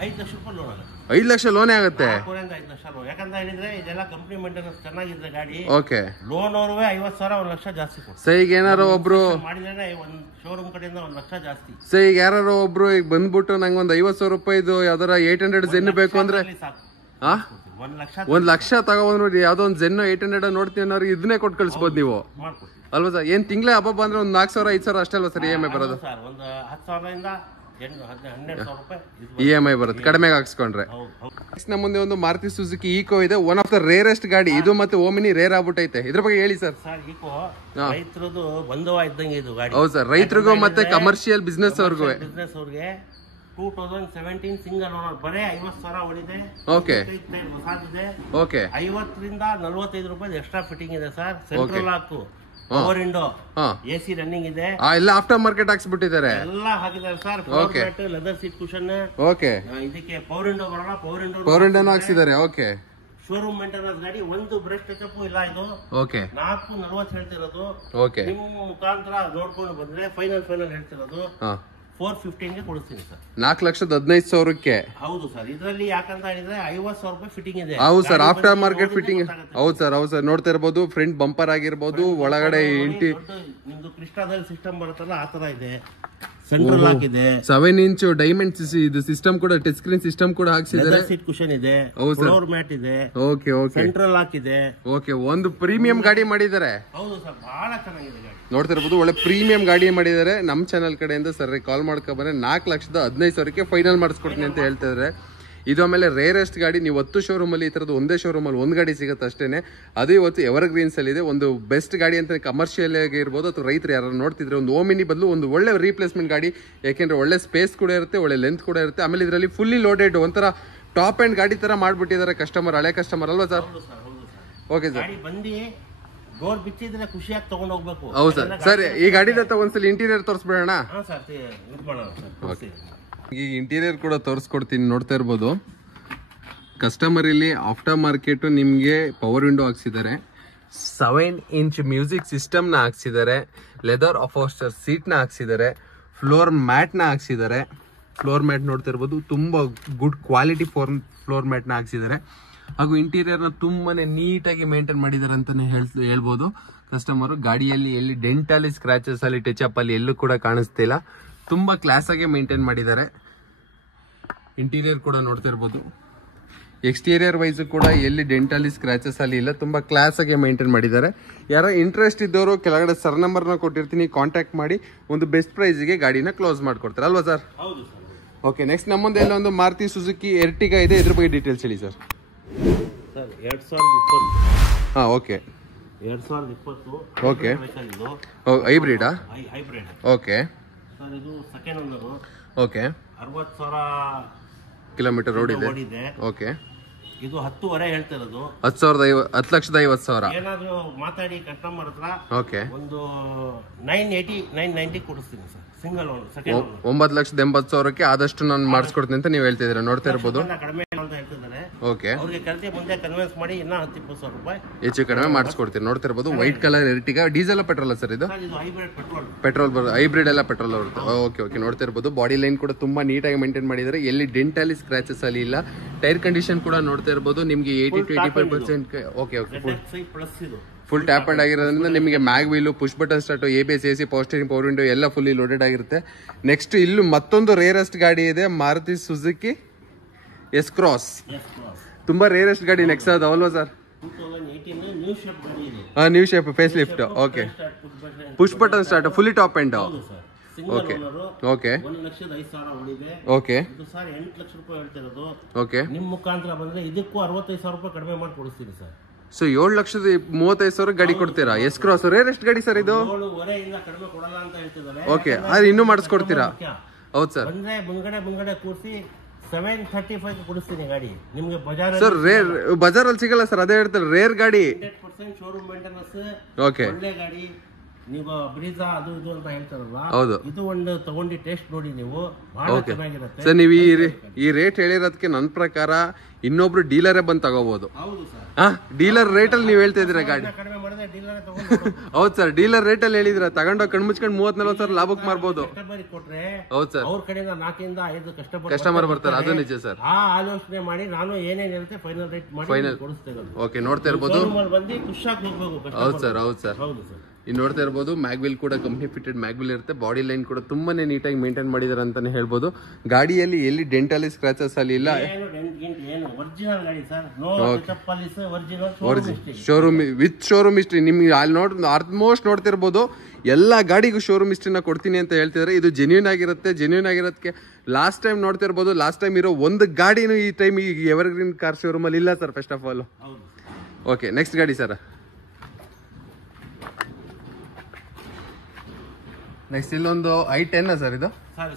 5 ಲಕ್ಷ ರೂಪಾಯಿ ಲೋನ್ ಆಗುತ್ತೆ. 5 ಲಕ್ಷ ಲೋನೇ ಆಗುತ್ತೆ? 5 ಲಕ್ಷ ಲೋನ್. ಯಾಕಂತ ಹೇಳಿದ್ರೆ ಇದೆಲ್ಲ ಕಂಪ್ನಿ ಮೇಂಟೆನೆನ್ಸ್ ಚೆನ್ನಾಗಿದ್ರೆ ಗಾಡಿ. ಓಕೆ. ಲೋನ್ ಅವ್ರಿಗೆ 50,000 1 ಲಕ್ಷ ಜಾಸ್ತಿ ಕೊಡ್ತಾರೆ. ಸೊ ಈಗ ಏನಾರು ಒಬ್ರು ಮಾಡಿದ್ರೆ ಒಂದು ಶೋರೂಮ್ ಕಡೆಯಿಂದ 1 ಲಕ್ಷ ಜಾಸ್ತಿ. ಸೊ ಈಗ ಯಾರು ಒಬ್ರು ಈಗ ಬಂದ್ಬಿಟ್ಟು ನಂಗೆ ಒಂದು 50,000 ರೂಪಾಯಿದು ಯಾವ್ದಾರ 800 ಜೆನ್ ಬೇಕು ಅಂದ್ರೆ 1 ಲಕ್ಷ ತಗೊಂಡ್ಬಿಟ್ಟು ಯಾವ್ದೋ ಒಂದು ಜೆನ್ 800 ನೋಡ್ತೀವಿ ಅನ್ನೋರಿಗೆ ಇದನ್ನೇ ಕೊಟ್ಟು ಕಳಿಸ್ಬೋದು ನೀವು ಅಲ್ವಾ ಸರ್? ಏನ್ ತಿಂಗಳೇ ಹಬ್ಬ ಅಂದ್ರೆ ಒಂದು 4,000 5,000 ಅಷ್ಟೇ ಅಲ್ವಾ ಸರ್ EMI ಬರೋದು? ಒಂದು 10,000 EMI ಬರುತ್ತೆ ಕಡಿಮೆಗೆ ಹಾಕ್ಸ್ಕೊಂಡ್ರೆ. ನಮ್ಮ ಮುಂದೆ ಒಂದು ಮಾರುತಿ ಸುಜುಕಿ ಈಕೋ ಇದೆ. ಒನ್ ಆಫ್ ದ ರೇರೆಸ್ಟ್ ಗಾಡಿ ಇದು. ಮತ್ತೆ ಓಮಿನಿ ರೇರ್ ಆಗ್ಬಿಟ್ಟೈತೆ. ಇದ್ರ ಬಗ್ಗೆ ಹೇಳಿ ಸರ್. ರೈತರದು ಬಂಧವ ಇದ್ದಂಗೆ ಇದು ಗಾಡಿ. ಹೌದು ಸರ್, ರೈತರಿಗೂ ಮತ್ತೆ ಕಮರ್ಷಿಯಲ್ ಬಿಸ್ನೆಸ್ ಅವ್ರಿಗೆ 2017 ಸಿಂಗಲ್ ಓನರ್. ಬರೇ 50,000 ಓಡಿದೆ. Okay okay. 50ರಿಂದ 45 ರೂಪಾಯಿ ಎಕ್ಸ್ಟ್ರಾ ಫಿಟ್ಟಿಂಗ್ ಇದೆ sir. Central lock, power window, AC running ಇದೆ. ಎಲ್ಲ ಆಫ್ಟರ್ ಮಾರ್ಕೆಟ್ ಹಾಕ್ಸ್ಬಿಟ್ಟಿದ್ದಾರೆ. ಎಲ್ಲ ಹಾಕಿದ್ದಾರೆ sir. Floor mat, leather seat cushion. Okay. ಇದಕ್ಕೆ ಪವರ್ ವಿಂಡೋ ಬರೋಣ. ಪವರ್ ವಿಂಡೋ ಹಾಕ್ಸಿದ್ದಾರೆ. ಓಕೆ. ಶೋರೂಮ್ ಮೇಂಟೆನೆನ್ಸ್ ಗಾಡಿ. ಒಂದು ಬ್ರಷ್ ಟಚ್ ಅಪ್ ಇಲ್ಲ ಇದು. ಓಕೆ. 440 ಹೇಳ್ತಿರೋದು. ಓಕೆ. ನಿಮ್ಮ ಮುಖಾಂತರ ನೋಡ್ಕೊಂಡು ಬಂದ್ರೆ ಫೈನಲ್ ಹೇಳ್ತಿರೋದು 415 ಗೆ ಕೊಡ್ತೀನಿ ಸರ್. 4,15,000ಕ್ಕೆ. ಹೌದು ಸರ್. ಇದರಲ್ಲಿ ಯಾಕಂತ ಹೇಳಿದ್ರೆ 50,000 ರೂಪಾಯಿ ಫಿಟ್ಟಿಂಗ್ ಇದೆ. ಹೌದು ಸರ್, ಆಫ್ಟರ್ ಮಾರ್ಕೆಟ್ ಫಿಟ್ಟಿಂಗ್. ಹೌದು ಸರ್, ಹೌದು ಸರ್, ನೋಡ್ತಾ ಇರ್ಬೋದು. ಫ್ರಂಟ್ ಬಂಪರ್ ಆಗಿರ್ಬೋದು, ಒಳಗಡೆ ನಿಮ್ದು ಕ್ರಿಸ್ಟಾದಲ್ಲಿ ಸಿಸ್ಟಮ್ ಬರುತ್ತಲ್ಲ ಆ ತರ ಇದೆ. ಸೆಂಟ್ರಲ್ ಲಾಕ್ ಇದೆ. 7 ಇಂಚ್ ಡೈಮಂಡ್ ಇದು ಸಿಸ್ಟಮ್ ಕೂಡ, ಟಚ್ ಸ್ಕ್ರೀನ್ ಸಿಸ್ಟಮ್ ಕೂಡ ಹಾಕ್ಸಿದ್ದಾರೆ. ಸೀಟ್ ಕುಶನ್ ಇದೆ. ಫ್ಲೋರ್ ಮ್ಯಾಟ್ ಇದೆ. Okay okay. ಸೆಂಟ್ರಲ್ ಲಾಕ್ ಇದೆ. ಓಕೆ. ಒಂದು ಪ್ರೀಮಿಯಂ ಗಾಡಿ ಮಾಡಿದ್ದಾರೆ. ಹೌದು ಸರ್, ಬಹಳ ಚೆನ್ನಾಗಿದೆ ಗಾಡಿ. ನೋಡ್ತಾ ಇರ್ಬೋದು, ಒಳ್ಳೆ ಪ್ರೀಮಿಯಂ ಗಾಡಿ ಮಾಡಿದ್ದಾರೆ. ನಮ್ಮ ಚಾನಲ್ ಕಡೆಯಿಂದ ಸರ್ ಕಾಲ್ ಮಾಡ್ಕೊಬಂದ್ರೆ 4,15,000ಕ್ಕೆ ಫೈನಲ್ ಮಾಡಿಸ್ಕೊಡ್ತೀನಿ ಅಂತ ಹೇಳ್ತಾ ಇದ್ದಾರೆ. ಇದು ಆಮೇಲೆ ರೇರೆಸ್ಟ್ ಗಾಡಿ. ನೀವು 10 ಶೋರೂಮಲ್ಲಿ ಈ ಥರದ್ದು ಒಂದೇ ಶೋರೂಮಲ್ಲಿ ಒಂದು ಗಾಡಿ ಸಿಗುತ್ತೆ ಅಷ್ಟೇ. ಅದು ಇವತ್ತು ಎವರ್ಗ್ರೀನ್ಸ್ ಅಲ್ಲಿ ಇದೆ. ಒಂದು ಬೆಸ್ಟ್ ಗಾಡಿ ಅಂತ ಕಮರ್ಷಿಯಲ್ ಆಗಿ ಇರ್ಬೋದು ಅಥವಾ ರೈತರು ಯಾರು ನೋಡ್ತಿದ್ರೆ ಒಂದು ಓಮಿನಿ ಬದಲು ಒಂದು ಒಳ್ಳೆ ರೀಪ್ಲೇಸ್ಮೆಂಟ್ ಗಾಡಿ. ಯಾಕೆಂದ್ರೆ ಒಳ್ಳೆ ಸ್ಪೇಸ್ ಕೂಡ ಇರುತ್ತೆ, ಒಳ್ಳೆ ಲೆಂತ್ ಕೂಡ ಇರುತ್ತೆ. ಆಮೇಲೆ ಇದರಲ್ಲಿ ಫುಲ್ಲಿ ಲೋಡೆಡ್ ಒಂಥರ ಟಾಪ್ ಆ್ಯಂಡ್ ಗಾಡಿ ತರ ಮಾಡ್ಬಿಟ್ಟಿದ್ದಾರೆ ಕಸ್ಟಮರ್, ಹಳೆ ಕಸ್ಟಮರ್ ಅಲ್ವಾ ಸರ್? Okay sir. ಡೋರ್ ಬಿಚ್ಚಿದ್ರೆ ಖುಷಿಯಾಗಿ ತಗೊಂಡು ಹೋಗ್ಬೇಕು. ಹೌದು ಸರ್. ಸರ್ ಈ ಗಾಡಿ ಒಂದ್ಸಲ ಇಂಟೀರಿಯರ್ ತೋರಿಸ್ಬಿಡೋಣ. ಈ ಇಂಟೀರಿಯರ್ ಕೂಡ ತೋರಿಸ್ಕೊಡ್ತೀನಿ. ನೋಡ್ತಾ ಇರ್ಬೋದು, ಕಸ್ಟಮರ್ ಇಲ್ಲಿ ಆಫ್ಟರ್ ಮಾರ್ಕೆಟ್ ನಿಮಗೆ ಪವರ್ ವಿಂಡೋ ಹಾಕ್ಸಿದ್ದಾರೆ. 7 ಇಂಚ್ ಮ್ಯೂಸಿಕ್ ಸಿಸ್ಟಮ್ನ ಹಾಕ್ಸಿದ್ದಾರೆ. ಲೆದರ್ ಅಫೋಸ್ಟರ್ ಸೀಟ್ನ ಹಾಕ್ಸಿದ್ದಾರೆ. ಫ್ಲೋರ್ ಮ್ಯಾಟ್ನ ಹಾಕ್ಸಿದ್ದಾರೆ. ಫ್ಲೋರ್ ಮ್ಯಾಟ್ ನೋಡ್ತಾ ಇರ್ಬೋದು, ತುಂಬ ಗುಡ್ ಕ್ವಾಲಿಟಿ ಫ್ಲೋರ್ ಮ್ಯಾಟ್ನ ಹಾಕ್ಸಿದ್ದಾರೆ. ಹಾಗೂ ಇಂಟೀರಿಯರ್ನ ತುಂಬಾನೇ ನೀಟಾಗಿ ಮೇಂಟೈನ್ ಮಾಡಿದ್ದಾರೆ ಅಂತಾನೆ ಹೇಳ್ಬೋದು ಕಸ್ಟಮರು. ಗಾಡಿಯಲ್ಲಿ ಎಲ್ಲಿ ಡೆಂಟಲ್ಲಿ ಸ್ಕ್ರಾಚಸ್ ಅಲ್ಲಿ ಟಚ್ ಅಪ್ ಅಲ್ಲಿ ಎಲ್ಲೂ ಕೂಡ ಕಾಣಿಸ್ತಿಲ್ಲ. ತುಂಬಾ ಕ್ಲಾಸ್ ಆಗಿ ಮೇಂಟೈನ್ ಮಾಡಿದ್ದಾರೆ. ಇಂಟೀರಿಯರ್ ಕೂಡ ನೋಡ್ತಾ ಇರ್ಬೋದು. ಎಕ್ಸ್ಟೀರಿಯರ್ ವೈಸ್ ಕೂಡ ಎಲ್ಲಿ ಡೆಂಟಲ್ಲಿ ಸ್ಕ್ರಾಚಸ್ ಅಲ್ಲಿ ಇಲ್ಲ, ತುಂಬಾ ಕ್ಲಾಸ್ ಆಗಿ ಮೇಂಟೈನ್ ಮಾಡಿದ್ದಾರೆ. ಯಾರೋ ಇಂಟ್ರೆಸ್ಟ್ ಇದ್ದವರು ಕೆಳಗಡೆ ಸರ್ ನಂಬರ್ನ ಕೊಟ್ಟಿರ್ತೀನಿ, ಕಾಂಟ್ಯಾಕ್ಟ್ ಮಾಡಿ ಒಂದು ಬೆಸ್ಟ್ ಪ್ರೈಸ್ಗೆ ಗಾಡಿನ ಕ್ಲೋಸ್ ಮಾಡ್ಕೊಡ್ತಾರೆ ಅಲ್ವಾ ಸರ್? ಓಕೆ. ನೆಕ್ಸ್ಟ್ ನಮ್ಮ ಮುಂದೆ ಎಲ್ಲ ಒಂದು ಮಾರುತಿ ಸುಜುಕಿ ಎರ್ಟಿಗಾ ಇದೆ. ಇದ್ರ ಬಗ್ಗೆ ಡೀಟೇಲ್ಸ್ ಹೇಳಿ ಸರ್. 2020. ಹಾಂ ಓಕೆ. 2020. ಓಕೆ. ಹೈಬ್ರಿಡಾ? ಹೈಬ್ರಿಡ್. ಓಕೆ ಸರ್, ಇದು second owner. Okay. 60,000 kilometre road ಇದೆ. ಓಕೆ. ಇದು 10.5 ಹೇಳ್ತಿರೋದು. 10,50,000. ಏನಾದ್ರು ಮಾತಾಡಿ ಕಸ್ಟಮರ್ ಹತ್ರ ಓಕೆ ಒಂದು 980-990 ಕೊಡಿಸ್ತೀನಿ sir. Single owner, second owner. 9,80,000ಕ್ಕೆ ಆದಷ್ಟು ನಾನು ಮಾಡಿಸ್ಕೊಡ್ತೀನಿ ಅಂತ ನೀವು ಹೇಳ್ತಿದ್ದೀರಾ. ನೋಡ್ತಾ ಇರ್ಬೋದು, ಕಡಿಮೆ ಅಂತ ಹೇಳ್ತಿದ್ದಾರೆ. ಓಕೆ, ಅವ್ರಿಗೆ ಕರೆದಿ ಮುಂದೆ ಕನ್ವಿನ್ಸ್ ಮಾಡಿ ಇನ್ನ 10-20 ಸಾವಿರ ರೂಪಾಯಿ ಹೆಚ್ಚು ಕಡಿಮೆ ಮಾಡಿಸ್ಕೊಡ್ತೀರಿ. ನೋಡ್ತಿರ್ಬೋದು white colour Ertiga. Diesel petrol sir ಇದು? ಹೈಬ್ರಿಡ್ ಪೆಟ್ರೋಲ್ ಹೈಬ್ರಿಡ್ ಎಲ್ಲ ಪೆಟ್ರೋಲ್ ಬರುತ್ತೆ. ಓಕೆ, ನೋಡ್ತಿರ್ಬೋದು ಬಾಡಿ ಲೈನ್ ಕೂಡ ತುಂಬಾ ನೀಟಾಗಿ ಮೇಂಟೈನ್ ಮಾಡಿದ್ದಾರೆ. ಎಲ್ಲಿ ಡೆಂಟ್ ಅಲ್ಲಿ ಸ್ಕ್ರಾಚಸ್ ಅಲ್ಲಿ ಇಲ್ಲ. ಟೈರ್ ಕಂಡೀಷನ್ ಕೂಡ ನೋಡ್ತಾ ಇರ್ಬೋದು ನಿಮ್ಗೆ 80 to 85%. Okay, full top end ಆಗಿರೋದ್ರಿಂದ ನಿಮಗೆ mag wheel, push button start, ABS, AC, power steering, power window ಎಲ್ಲ ಫುಲ್ಲಿ ಲೋಡೆಡ್ ಆಗಿರುತ್ತೆ. ನೆಕ್ಸ್ಟ್ ಇಲ್ಲೂ ಮತ್ತೊಂದು ರೇರೆಸ್ಟ್ ಗಾಡಿ ಇದೆ, ಮಾರುತಿ ಸುಜುಕಿ ಎಸ್ ಕ್ರಾಸ್. ತುಂಬಾ ರೇರೆಸ್ಟ್ ಗಾಡಿ ನೆಕ್ಸ್ಟ್ ಅದು ಅಲ್ವಾ sir? New shape facelift. Okay, push button start, fully top end. Okay, okay, 1,05,000 okay, 8 lakh ರೂಪಾಯಿ ಹೇಳ್ತಿರೋದು. ಓಕೆ, ನಿಮ್ ಮುಖಾಂತರ ಬಂದ್ರೆ ಇದಕ್ಕೂ 65,000 ರೂಪಾಯಿ ಕಡಿಮೆ ಮಾಡಿ ಕೊಡಿಸ್ತೀನಿ ಸರ್. ಸೊ 7,35,000 ಗಾಡಿ ಕೊಡ್ತೀರಾ? ಎಸ್ ಕ್ರಾಸ್ ರೇರೆಸ್ಟ್ ಗಾಡಿ ಸರ್ ಇದು? 7.5 ಕಡಿಮೆ ಕೊಡಲ್ಲ ಅಂತ ಹೇಳ್ತಿದ್ದಾರೆ. ಓಕೆ, ಅದು ಇನ್ನೂ ಮಾಡಿಸ್ಕೊಡ್ತೀರಾ? ಹೌದು ಸರ್. ಬಂದ್ರೆ ಮುಂಗಡೆ ಕೂರಿಸಿ 735 ಕೊಡಿಸ್ತೀನಿ ಗಾಡಿ ನಿಮ್ಗೆ. ಬಜಾರ್ ಸರ್ ಬಜಾರ್ ಅಲ್ಲಿ ಸಿಗಲ್ಲ ಸರ್, ಅದೇ ಹೇಳ್ತಾರೆ ರೇರ್ ಗಾಡಿ. 100% ಶೋರೂಮ್ ಮೇಂಟೆನೆನ್ಸ್. ಓಕೆ, ಒಳ್ಳೆ ಗಾಡಿ. ನೀವು ಬ್ರೀಜಾ ಅದು ಇದು ಅಂತ ಹೇಳ್ತಾರಲ್ಲ, ಹೌದು, ಇದು ಒಂದು ತಗೊಂಡು ಟೆಸ್ಟ್ ನೋಡಿ ನೀವು, ಬಹಳ ಚೆನ್ನಾಗಿರುತ್ತೆ ಸರ್. ನೀವು ಈ ರೇಟ್ ಹೇಳಿರೋದಕ್ಕೆ ನನ್ನ ಪ್ರಕಾರ ಇನ್ನೊಬ್ರು ಡೀಲರೇ ಬಂದು ತಗೋಬಹುದು. ಹೌದು ಸರ್, ಡೀಲರ್ ರೇಟ್ ಅಲ್ಲಿ ನೀವು ಹೇಳ್ತಾ ಇದ್ದೀರಾ ಗಾಡಿ? ಕಡಿಮೆ ಮಾಡಿದ್ರೆ ಡೀಲರ್ ತಗೊಂಡು ಹೌದು ಸರ್, ಡೀಲರ್ ರೇಟ್ ಅಲ್ಲಿ ಹೇಳಿದ್ರ ತಗೊಂಡೋಗಿ ಕಣ್ಮುಚ್ಕೊಂಡು 30-40 ಸಾವಿರ ಲಾಭಕ್ಕೆ ಮಾರ್ಬೋದು. ಕಸ್ಟಮರ್ ಕೊಟ್ರೆ ಹೌದು ಸರ್, ಅವ್ರ ಕಡೆಯಿಂದ 4-5 ಕಸ್ಟಮರ್ ಬರ್ತಾರೆ. ಅದು ನಿಜ ಸರ್. ಆ ಆಲೋಚನೆ ಮಾಡಿ ನಾನು ಏನೇನಿರುತ್ತೆ ಫೈನಲ್ ರೇಟ್ ಮಾಡಿ ಕೊಡಿಸ್ತೇನೆ. ಓಕೆ, ನೋಡ್ತಾ ಇರ್ಬೋದು. ಬಂದು ಖುಷಿಯಾಗಿ ಹೋಗ್ಬೇಕು. ಹೌದು ಸರ್, ಹೌದು ಸರ್. ಹೌದು ಸರ್. ಇನ್ನು ನೋಡ್ತಾ ಇರ್ಬೋದು ಮ್ಯಾಗ್ವಿಲ್ ಕೂಡ ಕಂಪ್ನಿ ಫಿಟೆಡ್ ಮ್ಯಾಗ್ವಿಲ್ ಇರುತ್ತೆ. ಬಾಡಿ ಲೈನ್ ಕೂಡ ತುಂಬಾನೇ ನೀಟಾಗಿ ಮೇಂಟೈನ್ ಮಾಡಿದಾರೆ ಅಂತಾನೆ ಹೇಳ್ಬೋದು. ಗಾಡಿಯಲ್ಲಿ ಎಲ್ಲಿ ಡೆಂಟಲ್ಲಿ ಸ್ಕ್ರಾಚಸ್ ಅಲ್ಲಿ ಇಲ್ಲ. ಶೋರೂಮ್ ವಿತ್ ಶೋರೂಮ್ ಹಿಸ್ಟ್ರಿ ನಿಮ್ಗೆ ಅಲ್ಲಿ ಆಲ್ಮೋಸ್ಟ್ ನೋಡ್ತಿರ್ಬೋದು. ಎಲ್ಲ ಗಾಡಿಗೂ ಶೋರೂಮ್ ಹಿಸ್ಟ್ರಿನ ಕೊಡ್ತೀನಿ ಅಂತ ಹೇಳ್ತಿದ್ದಾರೆ. ಇದು ಜೆನ್ಯೂನ್ ಆಗಿರೋದಕ್ಕೆ ಲಾಸ್ಟ್ ಟೈಮ್ ನೋಡ್ತಿರ್ಬೋದು. ಲಾಸ್ಟ್ ಟೈಮ್ ಇರೋ ಒಂದು ಗಾಡಿನೂ ಈ ಟೈಮ್ ಈ ಎವರ್ಗ್ರೀನ್ ಕಾರ್ ಶೋರೂಮ್ ಅಲ್ಲಿ ಇಲ್ಲ sir, first of all. Okay, next ಗಾಡಿ ಸರ್. ನೆಕ್ಸ್ಟ್ ಇಲ್ಲೊಂದು i10 ಸರ್ ಇದು?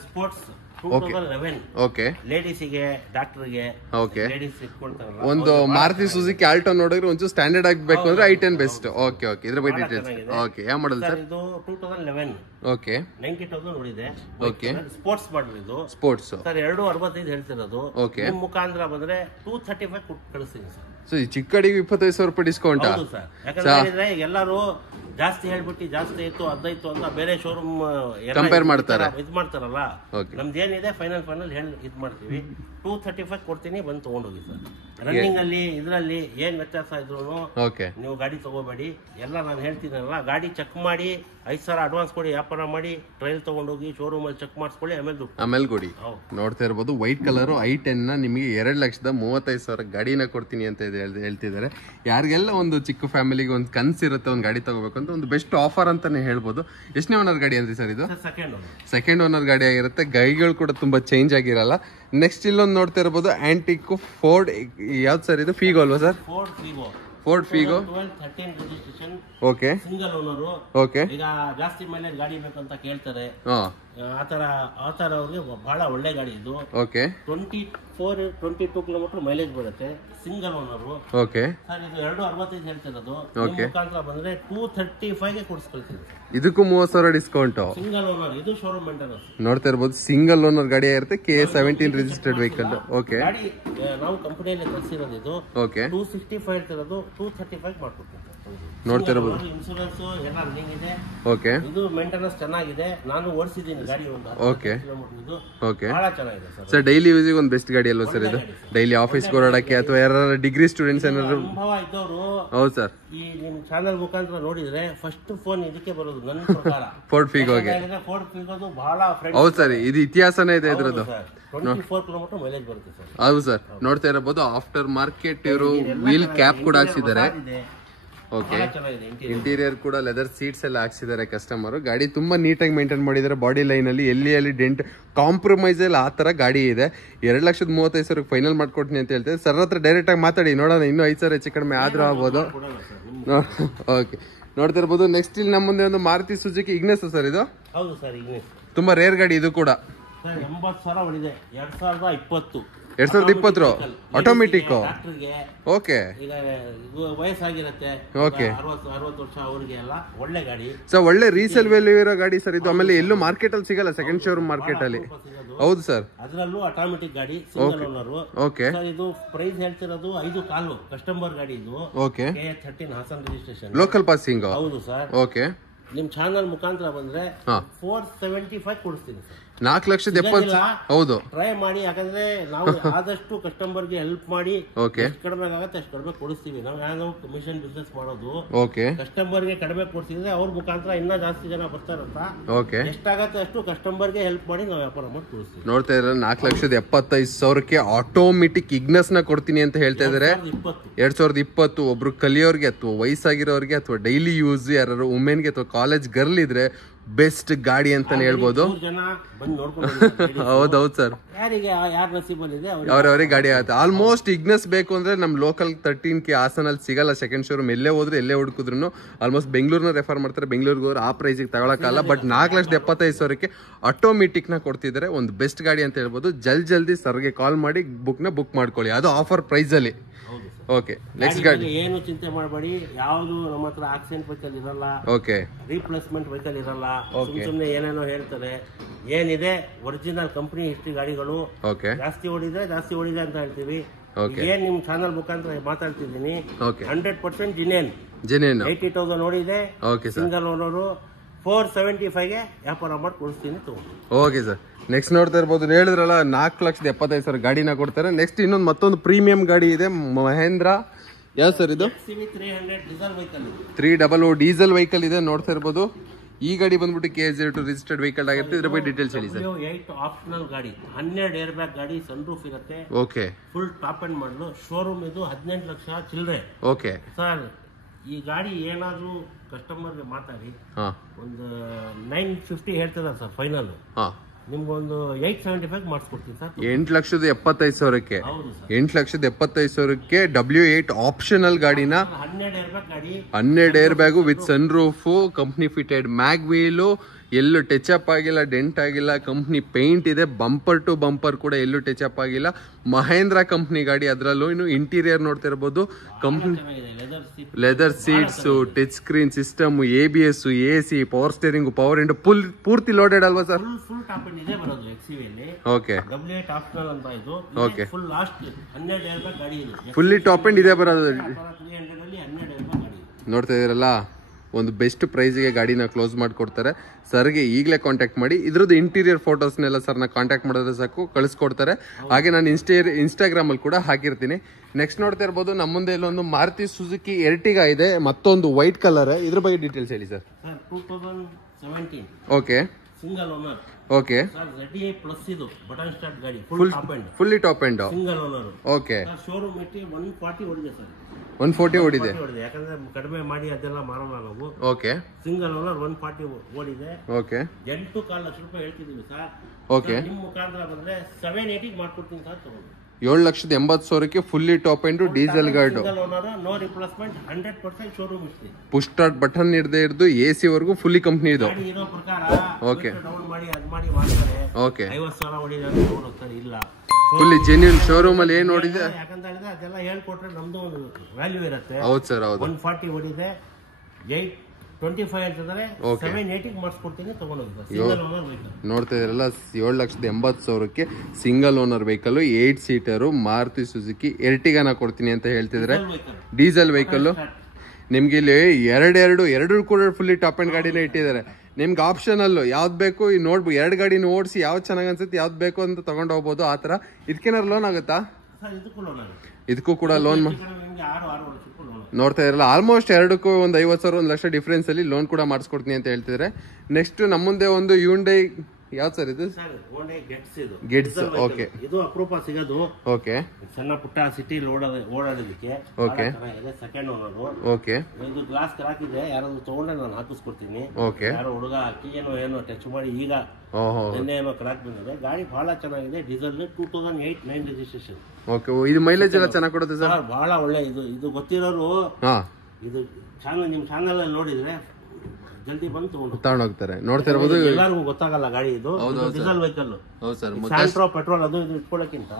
ಸ್ಪೋರ್ಟ್ಸ್ 2011. ಓಕೆ, ಲೇಡೀಸಿಗೆ, ಡಾಕ್ಟರ್ಗೆ, ಓಕೆ, ಲೇಡೀಸ್ ಇಟ್ಕೊಳ್ತಾರಲ್ಲ. ಒಂದು ಮಾರುತಿ ಸುಜುಕಿ ಆಲ್ಟೋ ನೋಡಿದ್ರೆ ಒಂಚೂರು ಸ್ಟ್ಯಾಂಡರ್ಡ್ ಆಗಬೇಕು ಅಂದ್ರೆ i10 ಬೆಸ್ಟ್. ಓಕೆ, ಓಕೆ, ಇದ್ರ ಬಗ್ಗೆ ಡೀಟೇಲ್ಸ್. ಓಕೆ, ಯಾವ ಮಾಡಲ್ ಸರ್ ಇದು? 2011. ಓಕೆ, 90,000 ನೋಡಿದೆ. ಓಕೆ, ಸ್ಪೋರ್ಟ್ಸ್ ಮಾಡಲ್ ಇದು. ಸ್ಪೋರ್ಟ್ಸ್ ಸರ್ 265 ಹೇಳ್ತಿರೋದು. ಓಕೆ, ನಿಮ್ ಮುಖಾಂತರ ಬಂದ್ರೆ 235 ಕೊಟ್ಟು ಕಳಿಸ್ತೀನಿ ಸರ್. ಸೊ ಈ ಚಿಕ್ಕ ಗಾಡಿಗೆ 25,000 ರೂಪಾಯಿ ಡಿಸ್ಕೌಂಟ್. ಹೌದು ಸರ್, ಯಾಕಂದ್ರೆ ಎಲ್ಲರೂ ಜಾಸ್ತಿ ಹೇಳ್ಬಿಟ್ಟು ಜಾಸ್ತಿ ಇತ್ತು 15 ಅಂತ ಬೇರೆ ಶೋರೂಮ್ ಕಂಪೇರ್ ಮಾಡ್ತಾರೆ, ಇದು ಮಾಡ್ತಾರಲ್ಲ. ನಮ್ದೇನಿದೆ ಫೈನಲ್ ಹೇಳಿ ಇದು ಮಾಡ್ತೀವಿ. 235 ಕೊಡ್ತೀನಿ, ಬಂದು ತಗೊಂಡೋಗಿ ಸರ್. ರನ್ನಿಂಗ್ ಅಲ್ಲಿ ಇದ್ರಲ್ಲಿ ಏನ್ ವ್ಯತ್ಯಾಸ ಇದ್ರು ನೀವು ಗಾಡಿ ತಗೋಬೇಡಿ. ಎಲ್ಲ ನಾನು ಹೇಳ್ತೀನಲ್ಲ, ಗಾಡಿ ಚೆಕ್ ಮಾಡಿ 5,000 ಅಡ್ವಾನ್ಸ್ ಕೊಡಿ, ವ್ಯಾಪಾರ ಮಾಡಿ, ಟ್ರಯಲ್ ತಗೊಂಡೋಗಿ ಶೋರೂಮ್ ಅಲ್ಲಿ ಚೆಕ್ ಮಾಡಿಸ್ಕೊಳ್ಳಿ, ಆಮೇಲೆ ಕೊಡಿ. ನೋಡ್ತಾ ಇರ್ಬೋದು ವೈಟ್ ಕಲರ್ i10 ನಿಮಗೆ 2,35,000 ಗಾಡಿನ ಕೊಡ್ತೀನಿ ಅಂತ ಹೇಳ್ತಿದ್ದಾರೆ. ಯಾರಿಗೆಲ್ಲ ಒಂದು ಚಿಕ್ಕ ಫ್ಯಾಮಿಲಿಗೆ ಒಂದು ಕನ್ಸಿರುತ್ತೆ ಒಂದು ಗಾಡಿ ತಗೋಬೇಕು ಅಂತ ಒಂದು ಬೆಸ್ಟ್ ಆಫರ್ ಅಂತಾನೆ ಹೇಳ್ಬೋದು. ಎಷ್ಟನೇ ಓನರ್ ಗಾಡಿ ಅಂದ್ರಿ ಸರ್ ಇದು? ಸೆಕೆಂಡ್ ಓನರ್ ಗಾಡಿ ಆಗಿರುತ್ತೆ. ಗೈಗಳು ಕೂಡ ತುಂಬಾ ಚೇಂಜ್ ಆಗಿರಲ್ಲ. ನೆಕ್ಸ್ಟ್ ಇಲ್ಲೊಂದು ನೋಡ್ತಾ ಇರ್ಬೋದು ಆಂಟಿಕ್ ಫೋರ್ಡ್. ಯಾವ್ದು ಸರ್ ಇದು? ಫೀಗೋ ಅಲ್ವಾ sir? Ford Figo. Okay, single owner. Okay, ಈಗ ಜಾಸ್ತಿ ಮೈಲೇಜ್ ಗಾಡಿ ಬೇಕಂತ ಕೇಳ್ತಾರೆ. ಆತರ ಅವ್ರಿಗೆ ಬಹಳ ಒಳ್ಳೆ ಗಾಡಿ ಇದು. ಓಕೆ, 22 ಕಿಲೋಮೀಟರ್ ಮೈಲೇಜ್ ಬರುತ್ತೆ. Single owner. ಓಕೆ ಸರ್, ಇದು 265 ಹೇಳ್ತಿರೋದು. ಮುಖಾಂತರ ಬಂದ್ರೆ 235 ಕೊಡಿಸ್ಕೊಳ್ತೀವಿ. ಇದಕ್ಕೂ 30,000 ಡಿಸ್ಕೌಂಟ್. ಸಿಂಗಲ್ ಓನರ್, ಇದು ಶೋರೂಮ್ ಮೇಂಟೆನೆನ್ಸ್. ನೋಡ್ತಾ ಇರ್ಬೋದು ಸಿಂಗಲ್ ಓನರ್ ಗಾಡಿ ಇರುತ್ತೆ. KA17 registered vehicle. ಓಕೆ, ಗಾಡಿ ನಾವು ಕಂಪನಿಯಲ್ಲಿ ತರಿಸಿರೋದು ಇದು. ಓಕೆ, 265 ಹೇಳ್ತಿರೋದು, 235 ಮಾಡ್ಕೊಡ್ತೀವಿ. ನೋಡ್ತಾ ಇರ್ಬೋದು. ಇನ್ಶೂರೆನ್ಸ್ ಎಲ್ಲ ರನ್ನಿಂಗ್ ಇದೆ. ಓಕೆ, ಇದು ಮೇಂಟೆನೆನ್ಸ್ ಚೆನ್ನಾಗಿದೆ. ನಾನು ಓಡಿಸಿದ್ದೀನಿ ಗಾಡಿ ಒಂದು 10 ಕಿಲೋಮೀಟರ್. ಇದು ಬಹಳ ಚೆನ್ನಾಗಿದೆ ಸರ್. ಡೈಲಿ ಯೂಸಿಗೆ ಒಂದು ಬೆಸ್ಟ್ ಗಾಡಿ ಅಲ್ವಾ ಸರ್ ಇದು? ಡೈಲಿ ಆಫೀಸ್ ಓಡಾಡಕ್ಕೆ ಅಥವಾ ಯಾರು ಡಿಗ್ರಿ ಸ್ಟೂಡೆಂಟ್ಸ್ ಏನಾದ್ರು ಅನುಭವ ಇದ್ದವರು. ಹೌದು ಸರ್, ಈ ನಿಮ್ ಚಾನಲ್ ಮುಖಾಂತರ ನೋಡಿದ್ರೆ ಫಸ್ಟ್ ಫೋನ್ ಇದಕ್ಕೆ ಬರೋದು ನನ್ನ ಪ್ರಕಾರ. ಫೋರ್ಡ್ ಫೀಗೋಗೆ. ಫೋರ್ಡ್ ಫೀಗೋದು ಬಹಳ ಹೌದು ಸರ್, ಇದು ಇತಿಹಾಸನೇ ಇದೆ ಇದ್ರದ್ದು. 24 ಕಿಲೋಮೀಟರ್ ಮೈಲೇಜ್ ಬರುತ್ತೆ ಸರ್. ಹೌದು ಸರ್, ನೋಡ್ತಾ ಇರಬಹುದು ಆಫ್ಟರ್ ಮಾರ್ಕೆಟ್ ಇವರು ವೀಲ್ ಕ್ಯಾಪ್ ಕೂಡ ಹಾಕ್ಸಿದ್ದಾರೆ. ಓಕೆ, ಇಂಟೀರಿಯರ್ ಕೂಡ ಲೆದರ್ ಸೀಟ್ಸ್ ಎಲ್ಲ ಹಾಕ್ಸಿದ್ದಾರೆ ಕಸ್ಟಮರ್. ಗಾಡಿ ತುಂಬಾ ನೀಟಾಗಿ ಮೇಂಟೈನ್ ಮಾಡಿದ್ದಾರೆ. ಬಾಡಿ ಲೈನ್ ಅಲ್ಲಿ ಎಲ್ಲಿ ಡೆಂಟ್ ಕಾಂಪ್ರಮೈಸ್ ಅಲ್ಲಿ ಆ ತರ ಗಾಡಿ ಇದೆ. 2,35,000 ಫೈನಲ್ ಮಾಡ್ಕೊಡ್ತೀನಿ ಅಂತ ಹೇಳ್ತಾರೆ. ಸರ್ ಹತ್ರ ಡೈರೆಕ್ಟ್ ಆಗಿ ಮಾತಾಡಿ ನೋಡೋಣ, ಇನ್ನೂ 5,000 ಹೆಚ್ಚು ಕಡಿಮೆ ಆದ್ರೂ ಆಗ್ಬೋದು. ಓಕೆ, ನೋಡ್ತಾ ಇರ್ಬೋದು. ನೆಕ್ಸ್ಟ್ ಇಲ್ಲಿ ನಮ್ಮ ಮುಂದೆ ಒಂದು ಮಾರುತಿ ಸುಜುಕಿ ಇಗ್ನಿಸ್ ಸರ್ ಇದು? ಹೌದು ಸರ್, ಇಗ್ನಿಸ್ ತುಂಬಾ ರೇರ್ ಗಾಡಿ ಇದು ಕೂಡ. 80,000 ಹೊಡಿದೆ. 2020 ಆಟೋಮೆಟಿಕ್. ಓಕೆ, ಈಗ ವಯಸ್ಸಾಗಿರುತ್ತೆ, 60 ವರ್ಷ ಅವ್ರಿಗೆ ಎಲ್ಲ ಒಳ್ಳೆ ಗಾಡಿ. ಸೊ ಒಳ್ಳೆ ರೀಸೇಲ್ ವ್ಯಾಲ್ಯೂ ಇರೋ ಗಾಡಿ ಸರ್ ಇದು. ಆಮೇಲೆ ಎಲ್ಲೂ ಮಾರ್ಕೆಟ್ ಅಲ್ಲಿ ಸಿಗಲ್ಲ, ಸೆಕೆಂಡ್ ಶೋರೂಮ್ ಮಾರ್ಕೆಟ್ ಅಲ್ಲಿ. ಹೌದು ಸರ್. ಅದರಲ್ಲೂ ಆಟೋಮೆಟಿಕ್ ಗಾಡಿ, ಸಿಂಗಲ್ ಓನರ್. ಓಕೆ ಸರ್ ಇದು ಪ್ರೈಸ್ ಹೇಳ್ತಿರೋದು 5 ಕಾಲು ಕಸ್ಟಮರ್ ಗಾಡಿ ಇದು. Okay. KH13 Hassan registration, local passing. ಹೌದು ಸರ್. ಓಕೆ. ನಿಮ್ ಚಾನಲ್ ಮುಖಾಂತರ ಬಂದ್ರೆ 475 ಕೊಡಿಸ್ತೀನಿ ಸರ್. 4,70,000. ಹೌದು, ಟ್ರೈ ಮಾಡಿ. ಯಾಕಂದ್ರೆ ನಾವು ಆದಷ್ಟು ಕಸ್ಟಮರ್ಗೆ ಹೆಲ್ಪ್ ಮಾಡಿ ಓಕೆ ಕಡಿಮೆ ಆಗುತ್ತೆ ಅಷ್ಟು ಕಡಿಮೆ ಕೊಡಿಸ್ತೀವಿ. ನಾವು ಯಾವ್ದೋ ಕಮಿಷನ್ ಬಿಸ್ನೆಸ್ ಮಾಡೋದು. ಓಕೆ. ಕಸ್ಟಮರ್ಗೆ ಕಡಿಮೆ ಕೊಡ್ಸಿದ್ರೆ ಅವ್ರ ಮುಖಾಂತರ ಇನ್ನೂ ಜಾಸ್ತಿ ಜನ ಬರ್ತಾರಂತ. ಓಕೆ. ಎಷ್ಟಾಗತ್ತೆ ಅಷ್ಟು ಕಸ್ಟಮರ್ಗೆ ಹೆಲ್ಪ್ ಮಾಡಿ ನಾವು ವ್ಯಾಪಾರ ಮಾಡಿ ಕೊಡಿಸ್ತೀವಿ. ನೋಡ್ತಾ ಇದ್ರೆ 4,75,000ಕ್ಕೆ ಆಟೋಮೆಟಿಕ್ ಇಗ್ನಸ್ ನ ಕೊಡ್ತೀನಿ ಅಂತ ಹೇಳ್ತಾ ಇದಾರೆ. 2020. ಒಬ್ರು ಕಲಿಯೋರ್ಗೆ ಅಥವಾ ವಯಸ್ಸಾಗಿರೋರ್ಗೆ ಅಥವಾ ಡೈಲಿ ಯೂಸ್ ಯಾರು ವುಮೆನ್ಗೆ ಅಥವಾ ಕಾಲೇಜ್ ಗರ್ಲ್ ಇದ್ರೆ ಬೆಸ್ಟ್ ಗಾಡಿ ಅಂತಾನೆ ಹೇಳ್ಬೋದು. ಜನ ಬಂದು ನೋಡ್ಕೊಂಡು ಹೌದೌದು ಸರ್. ಯಾರಿಗೆ ಯಾರ ನಸೀಬಲ್ಲಿದೆ ಅವ್ರವ್ರಿಗೆ ಗಾಡಿ ಆಗುತ್ತೆ. ಆಲ್ಮೋಸ್ಟ್ ಇಗ್ನಸ್ ಬೇಕು ಅಂದ್ರೆ ನಮ್ ಲೋಕಲ್ 13K ಹಾಸನಲ್ಲಿ ಸಿಗಲ್ಲ. ಸೆಕೆಂಡ್ ಶೋರೂಮ್ ಎಲ್ಲೇ ಹೋದ್ರೆ ಎಲ್ಲೇ ಹುಡುಕಿದ್ರು ಆಲ್ಮೋಸ್ಟ್ ಬೆಂಗಳೂರಿನ ರೆಫರ್ ಮಾಡ್ತಾರೆ. ಬೆಂಗಳೂರಿಗೆ ಹೋದ್ರೆ ಆ ಪ್ರೈಸಿಗೆ ತಗೊಳಕ್ಕಾಗಲ್ಲ. ಬಟ್ 4,75,000ಕ್ಕೆ ಆಟೋಮೆಟಿಕ್ ನ ಕೊಡ್ತಿದ್ದಾರೆ. ಒಂದು ಬೆಸ್ಟ್ ಗಾಡಿ ಅಂತ ಹೇಳ್ಬೋದು. ಜಲ್ದಿ ಸರ್ಗೆ ಕಾಲ್ ಮಾಡಿ ಬುಕ್ ಮಾಡ್ಕೊಳ್ಳಿ. ಅದು ಆಫರ್ ಪ್ರೈಸ್ ಅಲ್ಲಿ. ಓಕೆ. ನೆಕ್ಸ್ಟ್ ಗಾಡಿ ಏನು ಚಿಂತೆ ಮಾಡಬೇಡಿ. ಯಾವುದು ನಮ್ಮ ಹತ್ರ ಆಕ್ಸಿಡೆಂಟ್ ವೆಹಿಕಲ್ ಇರಲ್ಲ. ಓಕೆ. ರೀಪ್ಲೇಸ್ಮೆಂಟ್ ವೆಹಿಕಲ್ ಇರಲ್ಲ. ಸುಮ್ಮನೆ ಏನೇನೋ ಹೇಳ್ತಾರೆ. ಏನಿದೆ ಒರಿಜಿನಲ್ ಕಂಪನಿ ಹಿಸ್ಟ್ರಿ ಗಾಡಿಗಳು. ಓಕೆ. ಜಾಸ್ತಿ ಓಡಿದೆ ಅಂತ ಹೇಳ್ತೀವಿ. ಏನ್ ನಿಮ್ ಚಾನಲ್ ಮುಖಾಂತರ ಮಾತಾಡ್ತಿದ್ದೀನಿ. 100% ಜಿನೇನ್ 80,000 ಓಡಿದೆ. ಸಿಂಗಲ್ ಓನರು 475ಗೆ ವ್ಯಾಪಾರ ಮಾಡಿ ಕೊಡಿಸ್ತೀನಿ ತಗೊಂಡು. Okay sir. ನೆಕ್ಸ್ಟ್ ನೋಡ್ತಾ ಇರ್ಬೋದು, ಹೇಳಿದ್ರಲ್ಲ 4,75,000 ಗಾಡಿನ ಕೊಡ್ತಾರೆ. ನೆಕ್ಸ್ಟ್ ಮತ್ತೊಂದು ಪ್ರೀಮಿಯಂ ಗಾಡಿ ಇದೆ, ಮಹೇಂದ್ರ. ಯಾವ ಸರ್ ಇದು? 300 ಡೀಸೆಲ್ ವೆಹಿಕಲ್ ಇದೆ. ನೋಡ್ತಾ ಇರ್ಬೋದು. ಈ ಗಾಡಿ ಬಂದ್ಬಿಟ್ಟು KH02 ರಿಜಿಸ್ಟರ್ಡ್ ವೆಹಿಕಲ್ ಆಗಿರುತ್ತೆ. ಇದ್ರ ಬಗ್ಗೆ ಡೀಟೇಲ್ಸ್ ಹೇಳಿ ಸರ್. 8 ಆಪ್ಷನಲ್ ಗಾಡಿ, 12 ಏರ್ ಬ್ಯಾಗ್ ಗಾಡಿ, ಸನ್ ರೂಫ್ ಇರುತ್ತೆ. ಓಕೆ. ಫುಲ್ ಟಾಪ್ ಅಂಡ್ ಮಾಡಲು. ಶೋರೂಮ್ ಇದು 18 ಲಕ್ಷ ಚಿಲ್ಲರೆ. Okay sir. ಈ ಗಾಡಿ ಏನಾದ್ರು ಕಸ್ಟಮರ್ಗೆ ಮಾತಾಡಿ ಒಂದು 950 ಹೇಳ್ತಿದ್ದಾರೆ ಸರ್ ಫೈನಲ್. ನಿಮ್ಗೊಂದು 875 ಮಾಡಿಸ್ಕೊಡ್ತೀನಿ ಸರ್. 8,75,000ಕ್ಕೆ 8,75,000ಕ್ಕೆ W8 ಆಪ್ಷನಲ್ ಗಾಡಿನ 12 airbag with sunroof, company fitted mag wheel, ಎಲ್ಲೂ ಟಚ್ ಅಪ್ ಆಗಿಲ್ಲ, ಡೆಂಟ್ ಆಗಿಲ್ಲ, ಕಂಪ್ನಿ ಪೇಂಟ್ ಇದೆ. ಬಂಪರ್ ಟು ಬಂಪರ್ ಕೂಡ ಎಲ್ಲೂ ಟಚ್ ಅಪ್ ಆಗಿಲ್ಲ. ಮಹೇಂದ್ರ ಕಂಪ್ನಿ ಗಾಡಿ. ಅದರಲ್ಲೂ ಇನ್ನು ಇಂಟೀರಿಯರ್ ನೋಡ್ತಾ ಇರ್ಬೋದು. Company leather seats, touch screen system, ABS, AC, power steering, power window, ಪೂರ್ತಿ ಲೋಡೆಡ್ ಅಲ್ವಾ ಸರ್? ಫುಲ್ ಟಾಪ್ ಎಂಡ್ ಇದೆ ಬರೋದು XUV-ಯಲ್ಲಿ. ಓಕೆ. W8 ಆಪ್ಷನಲ್ ಅಂತ ಇದು. Okay. Full last 12 air bag ಗಾಡಿ ಇದೆ. ಫುಲ್ಲಿ ಟಾಪ್ ಎಂಡ್ ಇದೆ ಬರೋದು. 300 ಅಲ್ಲಿ 12 ಏರ್ ಬ್ಯಾಗ್ ಗಾಡಿ. ನೋಡ್ತಾ ಇದೀರಲ್ಲ, ಒಂದು ಬೆಸ್ಟ್ ಪ್ರೈಸ್ಗೆ ಗಾಡಿನ ಕ್ಲೋಸ್ ಮಾಡಿಕೊಡ್ತಾರೆ. ಸರ್ಗೆ ಈಗಲೇ ಕಾಂಟ್ಯಾಕ್ಟ್ ಮಾಡಿ. ಇದ್ರದ್ದು ಇಂಟೀರಿಯರ್ ಫೋಟೋಸ್ನೆಲ್ಲ ಸರ್ನ ಕಾಂಟ್ಯಾಕ್ಟ್ ಮಾಡಿದ್ರೆ ಸಾಕು, ಕಳಿಸ್ಕೊಡ್ತಾರೆ. ಹಾಗೆ ನಾನು ಇನ್ಸ್ಟಾಗ್ರಾಮಲ್ಲಿ ಕೂಡ ಹಾಕಿರ್ತೀನಿ. ನೆಕ್ಸ್ಟ್ ನೋಡ್ತಾ ಇರ್ಬೋದು, ನಮ್ಮ ಮುಂದೆ ಇಲ್ಲೊಂದು ಮಾರುತಿ ಸುಜುಕಿ ಎರ್ಟಿಗಾ ಇದೆ, ಮತ್ತೊಂದು ವೈಟ್ ಕಲರ್. ಇದ್ರ ಬಗ್ಗೆ ಡೀಟೇಲ್ಸ್ ಹೇಳಿ sir. 2017. Okay. Single owner. Okay. ZDI plus ಇದು ಬಟನ್ ಸ್ಟಾರ್ಟ್ ಗಾಡಿ. Full top end. Fully top end. Single owner. Okay. Showroom ಇಟ್ಟು 140 ಓಡಿದೆ ಸರ್. 140 ಓಡಿದೆ. ಯಾಕಂದ್ರೆ ಕಡಿಮೆ ಮಾಡಿ ಅದೆಲ್ಲ ಮಾರೋಣ ನಾವು. ಓಕೆ. ಸಿಂಗಲ್ ಓನರ್ 140 ಓಡಿದೆ. ಓಕೆ. 8.4 ಲಕ್ಷ ರೂಪಾಯಿ ಹೇಳ್ತಿದೀವಿ ಸರ್. ಓಕೆ. ನಿಮ್ಮ ಮುಖಾಂತರ ಬಂದ್ರೆ 780 ಮಾಡ್ಕೊಡ್ತೀನಿ ಸರ್. ತಗೊಂಡು 7,80,000ಕ್ಕೆ ಫುಲ್ಲಿ ಟಾಪ್ ಎಂಡ್ ಡೀಸೆಲ್ ಗಾಡಿ. ನೋ ರಿಪ್ಲೇಸ್ಮೆಂಟ್, 100% ಶೋರೂಮ್ ಇಷ್ಟೇ. ಪುಷ್ ಸ್ಟಾರ್ಟ್ ಬಟನ್ ಹಿಡಿದೇ ಹಿಡಿದು AC ವರೆಗೂ ಫುಲ್ಲಿ ಕಂಪ್ನಿ ಇದು. ಇರೋ ಪ್ರಕಾರ ಓಕೆ. ಡೌನ್ ಮಾಡಿ ಅದ್ ಮಾಡಿ ಮಾಡ್ತಾರೆ. ಓಕೆ. 50,000 ಹೊಡಿದಾರೆ ಹೋಗ್ತಾರೆ. ಇಲ್ಲ, ಫುಲ್ಲಿ ಜೆನ್ಯೂನ್ ಶೋರೂಮ್ ಅಲ್ಲಿ ಏನ್ ನೋಡಿದೆ ಯಾಕಂತ ಹೇಳಿದ್ರೆ ಅದೆಲ್ಲ ಹೇಳ್ಕೊಟ್ರೆ ನಮ್ದು ಒಂದು ವ್ಯಾಲ್ಯೂ ಇರುತ್ತೆ. ಹೌದು ಸರ್, ಹೌದು. 140 ಹೊಡಿದೆ, 825 ಹೇಳ್ತಿದ್ದಾರೆ. 780 ಮಾಡಿಸ್ಕೊಡ್ತೀನಿ, ತಗೊಂಡೋಗಿ. ನೋಡ್ತಾ ಇದ್ರಲ್ಲ, 7,80,000ಕ್ಕೆ single owner vehicle, 8 seater Maruti Suzuki ಎರ್ಟಿಗಾನ ಕೊಡ್ತೀನಿ ಅಂತ ಹೇಳ್ತಿದ್ರೆ. ಡೀಸೆಲ್ ವೆಹಿಕಲ್ ನಿಮ್ಗೆ ಇಲ್ಲಿ ಎರಡು ಕೂಡ ಫುಲ್ಲಿ ಟಾಪ್ ಅಂಡ್ ಗಾಡಿನ ಇಟ್ಟಿದ್ದಾರೆ. ನಿಮ್ಗೆ ಆಪ್ಷನಲ್ಲು ಯಾವ್ದು ಬೇಕು ನೋಡ್ಬೋದು. 2 ಗಾಡಿನ ಓಡಿಸಿ ಯಾವ್ದು ಚೆನ್ನಾಗಿ ಅನ್ಸುತ್ತೆ, ಯಾವ್ದು ಬೇಕು ಅಂತ ತಗೊಂಡು ಹೋಗ್ಬೋದು. ಆ ಥರ. ಇದಕ್ಕೇನಾದ್ರು ಲೋನ್ ಆಗುತ್ತಾ? ಇದಕ್ಕೂ ಕೂಡ ಲೋನ್ ನೋಡ್ತಾ ಇರಲ್ಲ. ಆಲ್ಮೋಸ್ಟ್ ಎರಡಕ್ಕೂ ಒಂದು 50,000 1 ಲಕ್ಷ ಡಿಫ್ರೆನ್ಸ್ ಅಲ್ಲಿ ಲೋನ್ ಕೂಡ ಮಾಡಿಸ್ಕೊಡ್ತೀನಿ ಅಂತ ಹೇಳ್ತಿದ್ರೆ. ನೆಕ್ಸ್ಟ್ ನಮ್ಮ ಮುಂದೆ ಒಂದು Hyundai. ಯಾವ್ದು ಸರ್ ಇದು? ಗೆಟ್ಸ್. ಓಕೆ. ಇದು ಅಪರೂಪ ಸಿಗೋದು. ಓಕೆ. ಸಣ್ಣ ಪುಟ್ಟ ಸಿಟಿ ಓಡಾಡೋದಕ್ಕೆ. ಓಕೆ. Second owner. ಓಕೆ. ಇದು ಗ್ಲಾಸ್ ಕ್ರಾಕ್ ಇದೆ, ಯಾರಾದ್ರೂ ತಗೊಂಡ್ರೆ ನಾನು ಹಾಕಿಸ್ಕೊಡ್ತೀನಿ. ಓಕೆ. ಯಾರೋ ಹುಡುಗ ಏನೋ ಟಚ್ ಮಾಡಿ ಈಗ ಏನೋ ಕ್ರಾಕ್ ಬಂದಿದೆ. ಗಾಡಿ ಬಹಳ ಚೆನ್ನಾಗಿದೆ. Diesel 2008 registration. ಓಕೆ. ಇದು ಮೈಲೇಜ್ ಎಲ್ಲ ಚೆನ್ನಾಗಿ ಕೊಡುತ್ತೆ ಸರ್? ಬಹಳ ಒಳ್ಳೆ. ಇದು ಗೊತ್ತಿರೋರು ಇದು ಚಾನಲ್, ನಿಮ್ ಚಾನಲ್ ಅಲ್ಲಿ ನೋಡಿದ್ರೆ ಜಲ್ದಿ ಬಂದು ತಗೊಂಡೋಗ್ತಾರೆ. ನೋಡ್ತಾ ಇರಬಹುದು, ಎಲ್ಲರಿಗೂ ಗೊತ್ತಾಗಲ್ಲ ಗಾಡಿ. ಇದು ಡೀಸೆಲ್ ವೆಹಿಕಲ್. ಸ್ಯಾಂಟ್ರೋ ಪೆಟ್ರೋಲ್ ಅದು ಇದು ಇಟ್ಕೊಳ್ಳೋಕ್ಕಿಂತ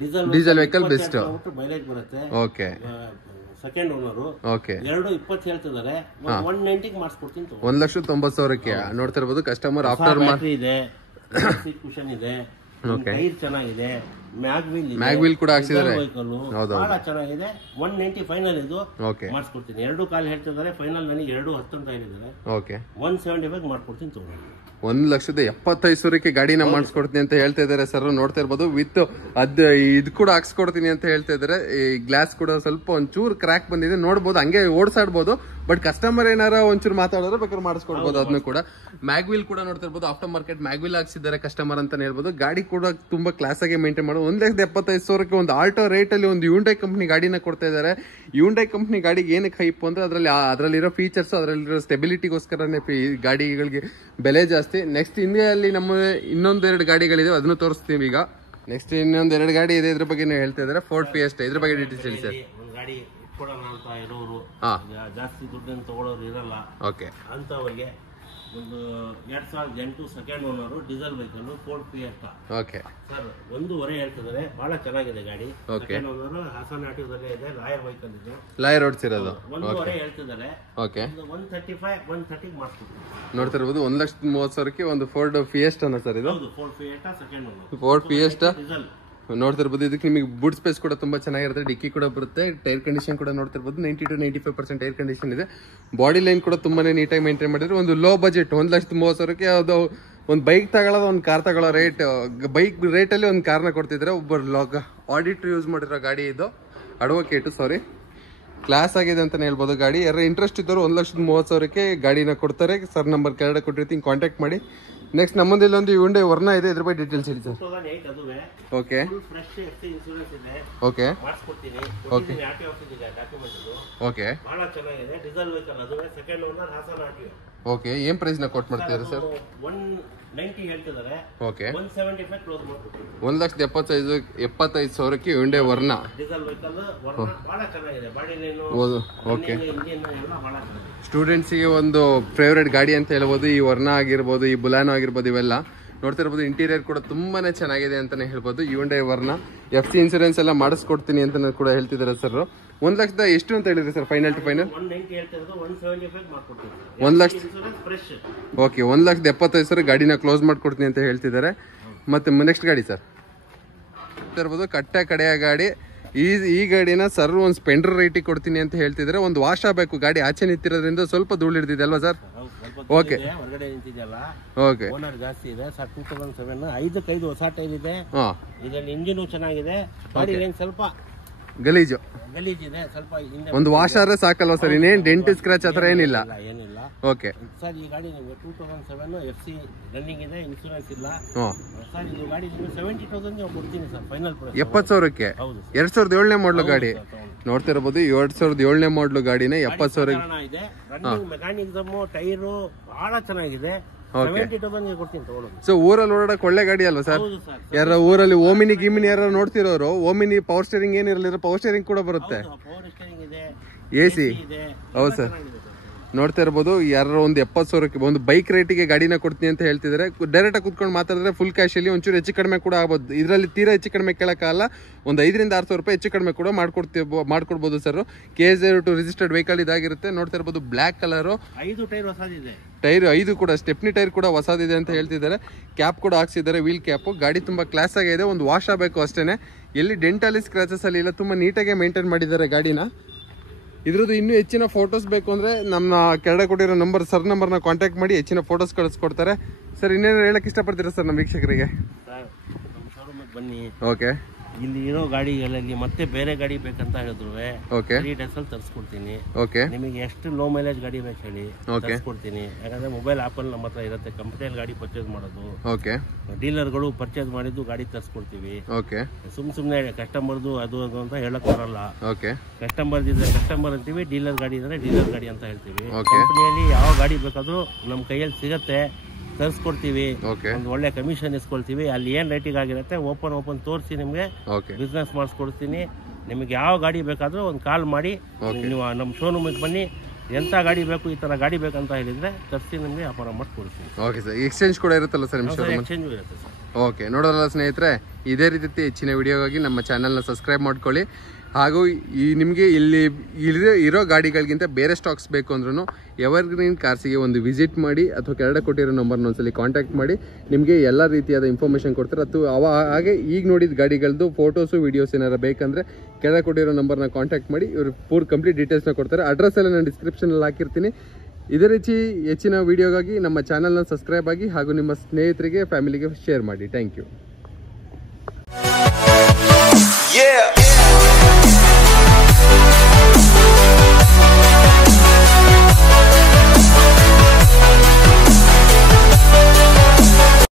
ಡೀಸೆಲ್ ವೆಹಿಕಲ್ ಬೆಸ್ಟ್. ಮೈಲೇಜ್ ಬರುತ್ತೆ. ಓಕೆ. Second owner. ಓಕೆ. 220 ಹೇಳ್ತಿದ್ದಾರೆ. 190 ಮಾಡಿಸ್ಕೊಡ್ತೀನಿ. 1,90,000ಕ್ಕೆ ನೋಡ್ತಾ ಇರಬಹುದು. ಕಸ್ಟಮರ್ ಆಫ್ಟರ್ ಇದೆ. ಸೀಟ್ ಕುಷನ್ ಇದೆ, ಟೈರ್ ಚೆನ್ನಾಗಿದೆ, ಮ್ಯಾಗ್ವಿಲ್ ಕೂಡ ಹಾಕ್ಸಿದ್ದಾರೆ. ಬಹಳ ಚೆನ್ನಾಗಿದೆ. 190 ಫೈನಲ್ ಇದು ಮಾಡಿಸ್ಕೊಡ್ತೀನಿ. 2 ಕಾಲ್ ಹೇಳ್ತಿದ್ದಾರೆ, ಫೈನಲ್ ನನಗೆ 210 ಅಂತ ಹೇಳಿದ್ದಾರೆ. 175 ಮಾಡ್ಕೊಡ್ತೀನಿ ತಗೊಂಡು. 1,75,000 ಗಾಡಿನ ಮಾಡಿಸ್ಕೊಡ್ತೀನಿ ಅಂತ ಹೇಳ್ತಾ ಇದಾರೆ ಸರ್. ನೋಡ್ತಾ ಇರ್ಬೋದು ವಿತ್ ಇದು ಕೂಡ ಹಾಕ್ಸ್ಕೊಡ್ತೀನಿ ಅಂತ ಹೇಳ್ತಾ ಇದಾರೆ. ಈ ಗ್ಲಾಸ್ ಕೂಡ ಸ್ವಲ್ಪ ಒಂಚೂರು ಕ್ರ್ಯಾಕ್ ಬಂದಿದೆ, ನೋಡ್ಬೋದು, ಹಂಗೆ ಓಡಿಸಾಡ್ಬೋದು. ಬಟ್ ಕಸ್ಟಮರ್ ಏನಾರ ಒಂಚೂರು ಮಾತಾಡಿದ್ರೆ ಬೇಕಾದ್ರೆ ಮಾಡಿಸ್ಕೊಡ್ಬೋದು ಅದನ್ನು ಕೂಡ. ಮ್ಯಾಗ್ವಿಲ್ ಕೂಡ ನೋಡ್ತಾ ಇರ್ಬೋದು, ಆಫ್ಟರ್ ಮಾರ್ಕೆಟ್ ಮ್ಯಾಗ್ವಿಲ್ ಹಾಕ್ಸಿದ್ದಾರೆ ಕಸ್ಟಮರ್ ಅಂತ ಹೇಳ್ಬೋದು. ಗಾಡಿ ಕೂಡ ತುಂಬಾ ಕ್ಲಾಸ್ ಆಗಿ ಮೇಂಟೈನ್ ಮಾಡೋದು. 1,75,000 ಒಂದು ಆಲ್ಟೋ ರೇಟ್ ಅಲ್ಲಿ ಒಂದು ಯುಂಡೈ ಕಂಪ್ನಿ ಗಾಡಿನ ಕೊಡ್ತಾ ಇದ್ದಾರೆ. ಯುಂಡೈ ಕಂಪ್ನಿ ಗಾಡಿಗೆ ಏನಕ್ಕೆ ಹೈಪ್ ಅಂದ್ರೆ ಅದರಲ್ಲಿರೋ ಫೀಚರ್ಸ್, ಅದರಲ್ಲಿರೋ ಸ್ಟೆಬಿಲಿಟಿಗೋಸ್ಕರನೇ ಗಾಡಿಗಳಿಗೆ ಬೆಲೆ ಜಾಸ್ತಿ. ನೆಕ್ಸ್ಟ್ ಇಂಡಿಯಾದಲ್ಲಿ ನಮ್ಮ ಇನ್ನೊಂದೆರಡು ಗಾಡಿಗಳಿದೆ, ಅದನ್ನು ತೋರಿಸ್ತೀವಿ ಈಗ. ನೆಕ್ಸ್ಟ್ ಇನ್ನೊಂದೆರಡು ಗಾಡಿ ಇದೆ, ಇದ್ರ ಬಗ್ಗೆ ನೀವು ಹೇಳ್ತಾ ಇದ್ದಾರೆ. ಫೋರ್ಡ್ ಫಿಯೆಸ್ಟಾ, ಇದ್ರ ಬಗ್ಗೆ ಡೀಟೇಲ್ಸ್ ಹೇಳಿ ಸರ್. ಗಾಡಿ ಇಟ್ಕೊಡೋಣ ಅಂತ ಇರೋರು, ಜಾಸ್ತಿ ದುಡ್ಡನ್ನು ತಗೊಳ್ಳೋರು ಇರಲ್ಲ, ಅಂತವರಿಗೆ ಒಂದು 2008 second owner diesel vehicle Ford fiesta sir 1.5 ಹೇಳ್ತಿದ್ದಾರೆ. ಬಹಳ ಚೆನ್ನಾಗಿದೆ ಗಾಡಿ. ಸೆಕೆಂಡ್ ಓನರ್ ಹಾಸನ ಆಟೋದಲ್ಲೇ ಇದೆ, ಲಾಯರ್ ವೆಹಿಕಲ್ ಇದೆ, ಲಾಯರ್ ಓಡಿಸಿರೋದು. 1.5 ಹೇಳ್ತಿದ್ದಾರೆ. 130 ಮಾಡ್ಕೊಡ್ತೀವಿ. ನೋಡ್ತಾ ಇರ್ಬೋದು 1,30,000ಕ್ಕೆ ಒಂದು ಫೋರ್ಡ್ ಫಿಯೆಸ್ಟಾ ಸರ್ ಇದು. Ford fiesta second owner, Ford fiesta diesel. ನೋಡ್ತಾ ಇರ್ಬೋದು, ಇದಕ್ಕೆ ನಿಮಗೆ ಬೂಟ್ ಸ್ಪೇಸ್ ಕೂಡ ತುಂಬಾ ಚೆನ್ನಾಗಿರುತ್ತೆ, ಡಿಕ್ಕಿ ಕೂಡ ಬರುತ್ತೆ. ಟೈರ್ ಕಂಡೀಷನ್ ಕೂಡ ನೋಡ್ತಾ ಇರ್ಬೋದು 90 to 95% ಟೈರ್ ಕಂಡೀಷನ್ ಇದೆ. ಬಾಡಿ ಲೈನ್ ಕೂಡ ತುಂಬಾನೇ ನೀಟಾಗಿ ಮೇಂಟೈನ್ ಮಾಡಿದ್ರೆ. ಒಂದು ಲೋ ಬಜೆಟ್ 1,30,000ಕ್ಕೆ ಅದು ಒಂದು ಬೈಕ್ ತಗೊಳ್ಳೋದು, ಒಂದು ಕಾರ್ ತಗೊಳ್ಳೋ ರೇಟ್, ಬೈಕ್ ರೇಟ್ ಅಲ್ಲಿ ಒಂದು ಕಾರ್ನ ಕೊಡ್ತಿದ್ರೆ. ಒಬ್ಬರು ಆಡಿಟರ್ ಯೂಸ್ ಮಾಡಿರೋ ಗಾಡಿ ಇದು, ಅಡ್ವೊಕೇಟ್ ಸಾರಿ, ಕ್ಲಾಸ್ ಆಗಿದೆ ಅಂತಾನೆ ಹೇಳ್ಬೋದು ಗಾಡಿ. ಯಾರು ಇಂಟ್ರೆಸ್ಟ್ ಇದ್ದವರು 1,30,000ಕ್ಕೆ ಗಾಡಿನ ಕೊಡ್ತಾರೆ. ಸರ್ ನಂಬರ್ ಕೆಳಗಡೆ ಕೊಟ್ಟಿರ್ತೀನಿ, ಕಾಂಟ್ಯಾಕ್ಟ್ ಮಾಡಿ. ನೆಕ್ಸ್ಟ್ ನಮ್ಮಲ್ಲಿ ಒಂದು ಯುಂಡೈ ವರ್ನಾ ಇದೆ, ಇದ್ರ ಬಗ್ಗೆ ಡೀಟೇಲ್ಸ್ ಹೇಳಿ sir. Okay okay okay okay okay ಏನ್ ಪ್ರೈಸ್ ನ ಕೊಟ್ ಮಾಡ್ತಿದ್ದಾರೆ ಸರ್? 190 ಹೇಳ್ತಿದ್ದಾರೆ. ಓಕೆ 175 ಕ್ಲೋಸ್ ಮಾಡ್ಕೊಡ್ತೀವಿ. 1,75,000ಕ್ಕೆ ಯುಂಡೈ ವರ್ನಾ ಡೀಸೆಲ್ ವೆಹಿಕಲ್ ಬಹಳ ಚೆನ್ನಾಗಿದೆ. ಬಾಡಿ ಲೈನ್, ಓಕೆ, ಇಂಜಿನ್ ಎಲ್ಲ ಬಹಳ ಚೆನ್ನಾಗಿದೆ. ಸ್ಟೂಡೆಂಟ್ಸ್ಗೆ ಒಂದು ಫೇವರೇಟ್ ಗಾಡಿ ಅಂತ ಹೇಳ್ಬೋದು. ಈ ವರ್ನಾ ಆಗಿರ್ಬೋದು, ಈ ಬುಲಾನೋ ಆಗಿರ್ಬೋದು, ಇವೆಲ್ಲ ನೋಡ್ತಾ ಇರ್ಬೋದು. ಇಂಟೀರಿಯರ್ ಕೂಡ ತುಂಬಾನೇ ಚೆನ್ನಾಗಿದೆ ಅಂತಾನೆ ಹೇಳ್ಬೋದು. ಯುಂಡೈ ವರ್ನಾ FC ಇನ್ಸೂರೆನ್ಸ್ ಎಲ್ಲ ಮಾಡಿಸ್ಕೊಡ್ತೀನಿ ಅಂತ ಕೂಡ ಹೇಳ್ತಿದ್ದಾರೆ ಸರ್. 1,00,000 ಎಷ್ಟು ಅಂತ ಹೇಳಿದ್ರಿ sir? Final to final 1,00,000. Okay, 1,75,000 ಗಾಡಿನ ಕ್ಲೋಸ್ ಮಾಡ್ಕೊಡ್ತೀನಿ ಅಂತ ಹೇಳ್ತಿದ್ದಾರೆ. ಮತ್ತೆ ನೆಕ್ಸ್ಟ್ ಗಾಡಿ ಸರ್ ಇರ್ಬೋದು, ಕಟ್ಟೆ ಕಡೆಯ ಗಾಡಿ. ಈ ಗಾಡಿನ ಸರ್ ಒಂದು ಸ್ಪೆಂಡರ್ ರೇಟಿಗೆ ಕೊಡ್ತೀನಿ ಅಂತ ಹೇಳ್ತಿದ್ರೆ. ಒಂದು ವಾಶ್ ಆಗಬೇಕು, ಗಾಡಿ ಆಚೆ ನಿಂತಿರೋದ್ರಿಂದ ಸ್ವಲ್ಪ ಧೂಳು ಹಿಡಿದಿದೆ ಅಲ್ವಾ ಸರ್? ಓಕೆ, ಹೊರಗಡೆ ನಿಂತಿದೆಯಲ್ಲ, ಓಕೆ, ಓನರ್ ಜಾಸ್ತಿ ಇದೆ ಸರ್. 2007 5 ಹೊಸ ಟೈರ್ ಇದೆ. ಇದರಲ್ಲಿ ಇಂಜಿನ್ ಚೆನ್ನಾಗಿದೆ. ಗಾಡಿ ಏನ್ ಸ್ವಲ್ಪ ಗಲೀಜು ಇದೆ, ಸ್ವಲ್ಪ ಒಂದು ವಾಶ್ ಆದ್ರೆ ಸಾಕಲ್ವಾ ಸರ್? ಇನ್ನೇನ್ ಡೆಂಟ್ ಸ್ಕ್ರಾಚ್ ಹತ್ರ ಏನಿಲ್ಲ. ಓಕೆ ಸರ್, ಈ ಗಾಡಿ ನಿಮಗೆ 2007 FC ರನ್ನಿಂಗ್ ಇದೆ, ಇನ್ಶೂರೆನ್ಸ್ ಇಲ್ಲ ಸರ್. ಇದು ಗಾಡಿ ನಿಮಗೆ 70,000 ಕೊಡ್ತೀನಿ ಸರ್, ಫೈನಲ್ ಪ್ರೈಸ್ 70,000ಕ್ಕೆ. 2007ನೇ ಮಾಡಲು ಗಾಡಿ ನೋಡ್ತಾ ಇರಬಹುದು. 2007ನೇ ಮಾಡಲು ಗಾಡಿನ 70,000 ಇದೆ. ರನ್ನಿಂಗ್ ಮೆಕ್ಯಾನಿಸಮ್, ಟೈರು ಬಹಳ ಚೆನ್ನಾಗಿದೆ. 70,000 ಕೊಡ್ತೀನಿ ತಗೊಳ್ಳೋದು. ಸೊ ಊರಲ್ಲಿ ಓಡಾಡಕ್ ಒಳ್ಳೆ ಗಾಡಿ ಅಲ್ವಾ ಸರ್? ಯಾರ ಊರಲ್ಲಿ ಓಮಿನಿ ಗಿಮಿನಿ ಯಾರು ನೋಡ್ತಿರೋರು, ಓಮಿನಿ ಪವರ್ ಸ್ಟೇರಿಂಗ್ ಏನಿರಲಿಲ್ಲ, ಪವರ್ ಸ್ಟೇರಿಂಗ್ ಕೂಡ ಬರುತ್ತೆ, ಪವರ್ ಸ್ಟೇರಿಂಗ್ ಇದೆ, AC. ಹೌದು ಸರ್, ನೋಡ್ತಾ ಇರ್ಬೋದು. ಯಾರು ಒಂದು 70,000ಕ್ಕೆ ಒಂದು ಬೈಕ್ ರೇಟಿಗೆ ಗಾಡಿನ ಕೊಡ್ತೀನಿ ಅಂತ ಹೇಳ್ತಿದ್ದಾರೆ. ಡೈರೆಕ್ಟ್ ಆಗಿ ಕುತ್ಕೊಂಡು ಮಾತಾಡಿದ್ರೆ ಫುಲ್ ಕ್ಯಾಶ್ ಅಲ್ಲಿ ಒಂಚೂರು ಹೆಚ್ಚು ಕಡಿಮೆ ಕೂಡ ಆಗ್ಬೋದು. ಇದರಲ್ಲಿ ತೀರಾ ಹೆಚ್ಚು ಕಡಿಮೆ ಕೇಳಕ್ಕಾಗಲ್ಲ. ಒಂದು 5,000 to 6,000 ರೂಪಾಯಿ ಹೆಚ್ಚು ಕಡಿಮೆ ಕೂಡ ಮಾಡ್ಕೊಡ್ಬೋದು ಸರ್. KS02 ರಿಜಿಸ್ಟರ್ಡ್ ವೆಹಿಕಲ್ ಇದಾಗಿರುತ್ತೆ. ನೋಡ್ತಾ ಇರ್ಬೋದು, ಬ್ಲಾಕ್ ಕಲರ್, 5 ಟೈರ್ ಹೊಸದಿದೆ. ಟೈರ್ 5 ಕೂಡ ಸ್ಟೆಪ್ನಿ ಟೈರ್ ಕೂಡ ಹೊಸದಿದೆ ಅಂತ ಹೇಳ್ತಿದ್ದಾರೆ. ಕ್ಯಾಪ್ ಕೂಡ ಹಾಕ್ಸಿದ್ದಾರೆ, ವೀಲ್ ಕ್ಯಾಪ್. ಗಾಡಿ ತುಂಬಾ ಕ್ಲಾಸ್ ಆಗಿದೆ. ಒಂದು ವಾಶ್ ಆಗಬೇಕು ಅಷ್ಟೇನೆ. ಎಲ್ಲಿ ಡೆಂಟಲ್ಲಿ ಸ್ಕ್ರಾಚಸ್ ಅಲ್ಲಿ ಇಲ್ಲ, ತುಂಬಾ ನೀಟಾಗಿ ಮೇಂಟೈನ್ ಮಾಡಿದ್ದಾರೆ ಗಾಡಿನ. ಇದ್ರದ್ದು ಇನ್ನೂ ಹೆಚ್ಚಿನ ಫೋಟೋಸ್ ಬೇಕು ಅಂದ್ರೆ ನಮ್ಮ ಕೆಳಗಡೆ ಕೊಟ್ಟಿರೋ ನಂಬರ್, ಸರ್ ನಂಬರ್ನ ಕಾಂಟ್ಯಾಕ್ಟ್ ಮಾಡಿ ಹೆಚ್ಚಿನ ಫೋಟೋಸ್ ಕಳಿಸ್ಕೊಡ್ತಾರೆ. ಸರ್ ಇನ್ನೇನು ಹೇಳಕ್ ಇಷ್ಟಪಡ್ತೀರಾ ಸರ್ ನಮ್ಮ ವೀಕ್ಷಕರಿಗೆ? ಬನ್ನಿ, ಓಕೆ, ಇಲ್ಲಿ ಇರೋ ಗಾಡಿಗಳಲ್ಲಿ ಮತ್ತೆ ಬೇರೆ ಗಾಡಿ ಬೇಕಂತ ಹೇಳಿದ್ರು 3 days ಅಲ್ಲಿ ತರಿಸ್ಕೊಡ್ತೀನಿ. ನಿಮಗೆ ಎಷ್ಟು ಲೋ ಮೈಲೇಜ್ ಗಾಡಿ ಬೇಕು ಹೇಳಿ ತರಿಸ್ಕೊಡ್ತೀನಿ. ಯಾಕಂದ್ರೆ ಮೊಬೈಲ್ ಆಪ್ ಅಲ್ಲಿ ನಮ್ಮ ಹತ್ರ ಇರುತ್ತೆ. ಕಂಪನಿಯಲ್ಲಿ ಗಾಡಿ ಪರ್ಚೇಸ್ ಮಾಡೋದು, ಡೀಲರ್ಗಳು ಪರ್ಚೇಸ್ ಮಾಡಿದ್ದು ಗಾಡಿ ತರಿಸ್ಕೊಡ್ತೀವಿ. ಸುಮ್ನೆ ಕಸ್ಟಮರ್ದು ಅದು ಅಂತ ಹೇಳಕ್ ಬರಲ್ಲ. ಕಸ್ಟಮರ್ ಅಂತೀವಿ, ಡೀಲರ್ ಗಾಡಿ ಅಂದ್ರೆ ಡೀಲರ್ ಗಾಡಿ ಅಂತ ಹೇಳ್ತೀವಿ. ಕಂಪನಿಯಲ್ಲಿ ಯಾವ ಗಾಡಿ ಬೇಕಾದ್ರೂ ನಮ್ಮ ಕೈಯಲ್ಲಿ ಸಿಗತ್ತೆ, ತರಿಸ್ಕೊಡ್ತೀವಿ. ಒಂದು ಒಳ್ಳೆ ಕಮಿಷನ್ ಇಸ್ಕೊಳ್ತೀವಿ. ಅಲ್ಲಿ ಏನ್ ರೇಟಿಂಗ್ ಆಗಿರುತ್ತೆ ಓಪನ್ ತೋರಿಸಿ ನಿಮ್ಗೆ ಬಿಸ್ನೆಸ್ ಮಾಡಿಸ್ಕೊಡ್ತೀನಿ. ನಿಮ್ಗೆ ಯಾವ ಗಾಡಿ ಬೇಕಾದ್ರೂ ಒಂದು ಕಾಲ್ ಮಾಡಿ ನೀವು ನಮ್ಮ ಶೋರೂಮಿಗೆ ಬನ್ನಿ. ಎಂತ ಗಾಡಿ ಬೇಕು, ಈ ತರ ಗಾಡಿ ಬೇಕಂತ ಹೇಳಿದ್ರೆ ತರಿಸಿ ನಿಮ್ಗೆ ವ್ಯಾಪಾರ ಮಾಡಿಕೊಡ್ತೀನಿ. ಓಕೆ ಸರ್, ಎಕ್ಸ್ಚೇಂಜ್ ಕೂಡ ಇರುತ್ತಲ್ಲ ಸರ್? ಎಕ್ಸ್ಚೇಂಜ್ ಇರುತ್ತೆ ಸರ್. ಓಕೆ, ನೋಡೋಲ್ಲ ಸ್ನೇಹಿತರೆ, ಇದೇ ರೀತಿ ಹೆಚ್ಚಿನ ವಿಡಿಯೋಗಾಗಿ ನಮ್ಮ ಚಾನಲ್ನ ಸಬ್ಸ್ಕ್ರೈಬ್ ಮಾಡ್ಕೊಳ್ಳಿ. ಹಾಗೂ ಈ ನಿಮಗೆ ಇಲ್ಲಿ ಇರೋ ಗಾಡಿಗಳಿಗಿಂತ ಬೇರೆ ಸ್ಟಾಕ್ಸ್ ಬೇಕು ಅಂದ್ರೂ ಎವರ್ಗ್ರೀನ್ ಕಾರ್ಸಿಗೆ ಒಂದು ವಿಸಿಟ್ ಮಾಡಿ ಅಥವಾ ಕೆಳಗಡೆ ಕೊಟ್ಟಿರೋ ನಂಬರ್ನ ಒಂದ್ಸಲಿ ಕಾಂಟ್ಯಾಕ್ಟ್ ಮಾಡಿ ನಿಮಗೆ ಎಲ್ಲ ರೀತಿಯಾದ ಇನ್ಫಾರ್ಮೇಷನ್ ಕೊಡ್ತಾರೆ. ಅಥವಾ ಹಾಗೆ ಈಗ ನೋಡಿದ ಗಾಡಿಗಳದ್ದು ಫೋಟೋಸು ವೀಡಿಯೋಸ್ ಏನಾರು ಬೇಕಂದರೆ ಕೆಳಗಡೆ ಕೊಟ್ಟಿರೋ ನಂಬರ್ನ ಕಾಂಟ್ಯಾಕ್ಟ್ ಮಾಡಿ ಇವರು ಪೂರ್ ಡೀಟೇಲ್ಸ್ನ ಕೊಡ್ತಾರೆ. ಅಡ್ರೆಸ್ ಎಲ್ಲ ನಾನು ಡಿಸ್ಕ್ರಿಪ್ಷನಲ್ಲಿ ಹಾಕಿರ್ತೀನಿ. ಇದೇ ರೀತಿ ಹೆಚ್ಚಿನ ವೀಡಿಯೋಗಾಗಿ ನಮ್ಮ ಚಾನಲ್ನ ಸಬ್ಸ್ಕ್ರೈಬ್ ಆಗಿ ಹಾಗೂ ನಿಮ್ಮ ಸ್ನೇಹಿತರಿಗೆ ಫ್ಯಾಮಿಲಿಗೆ ಶೇರ್ ಮಾಡಿ. Thank you.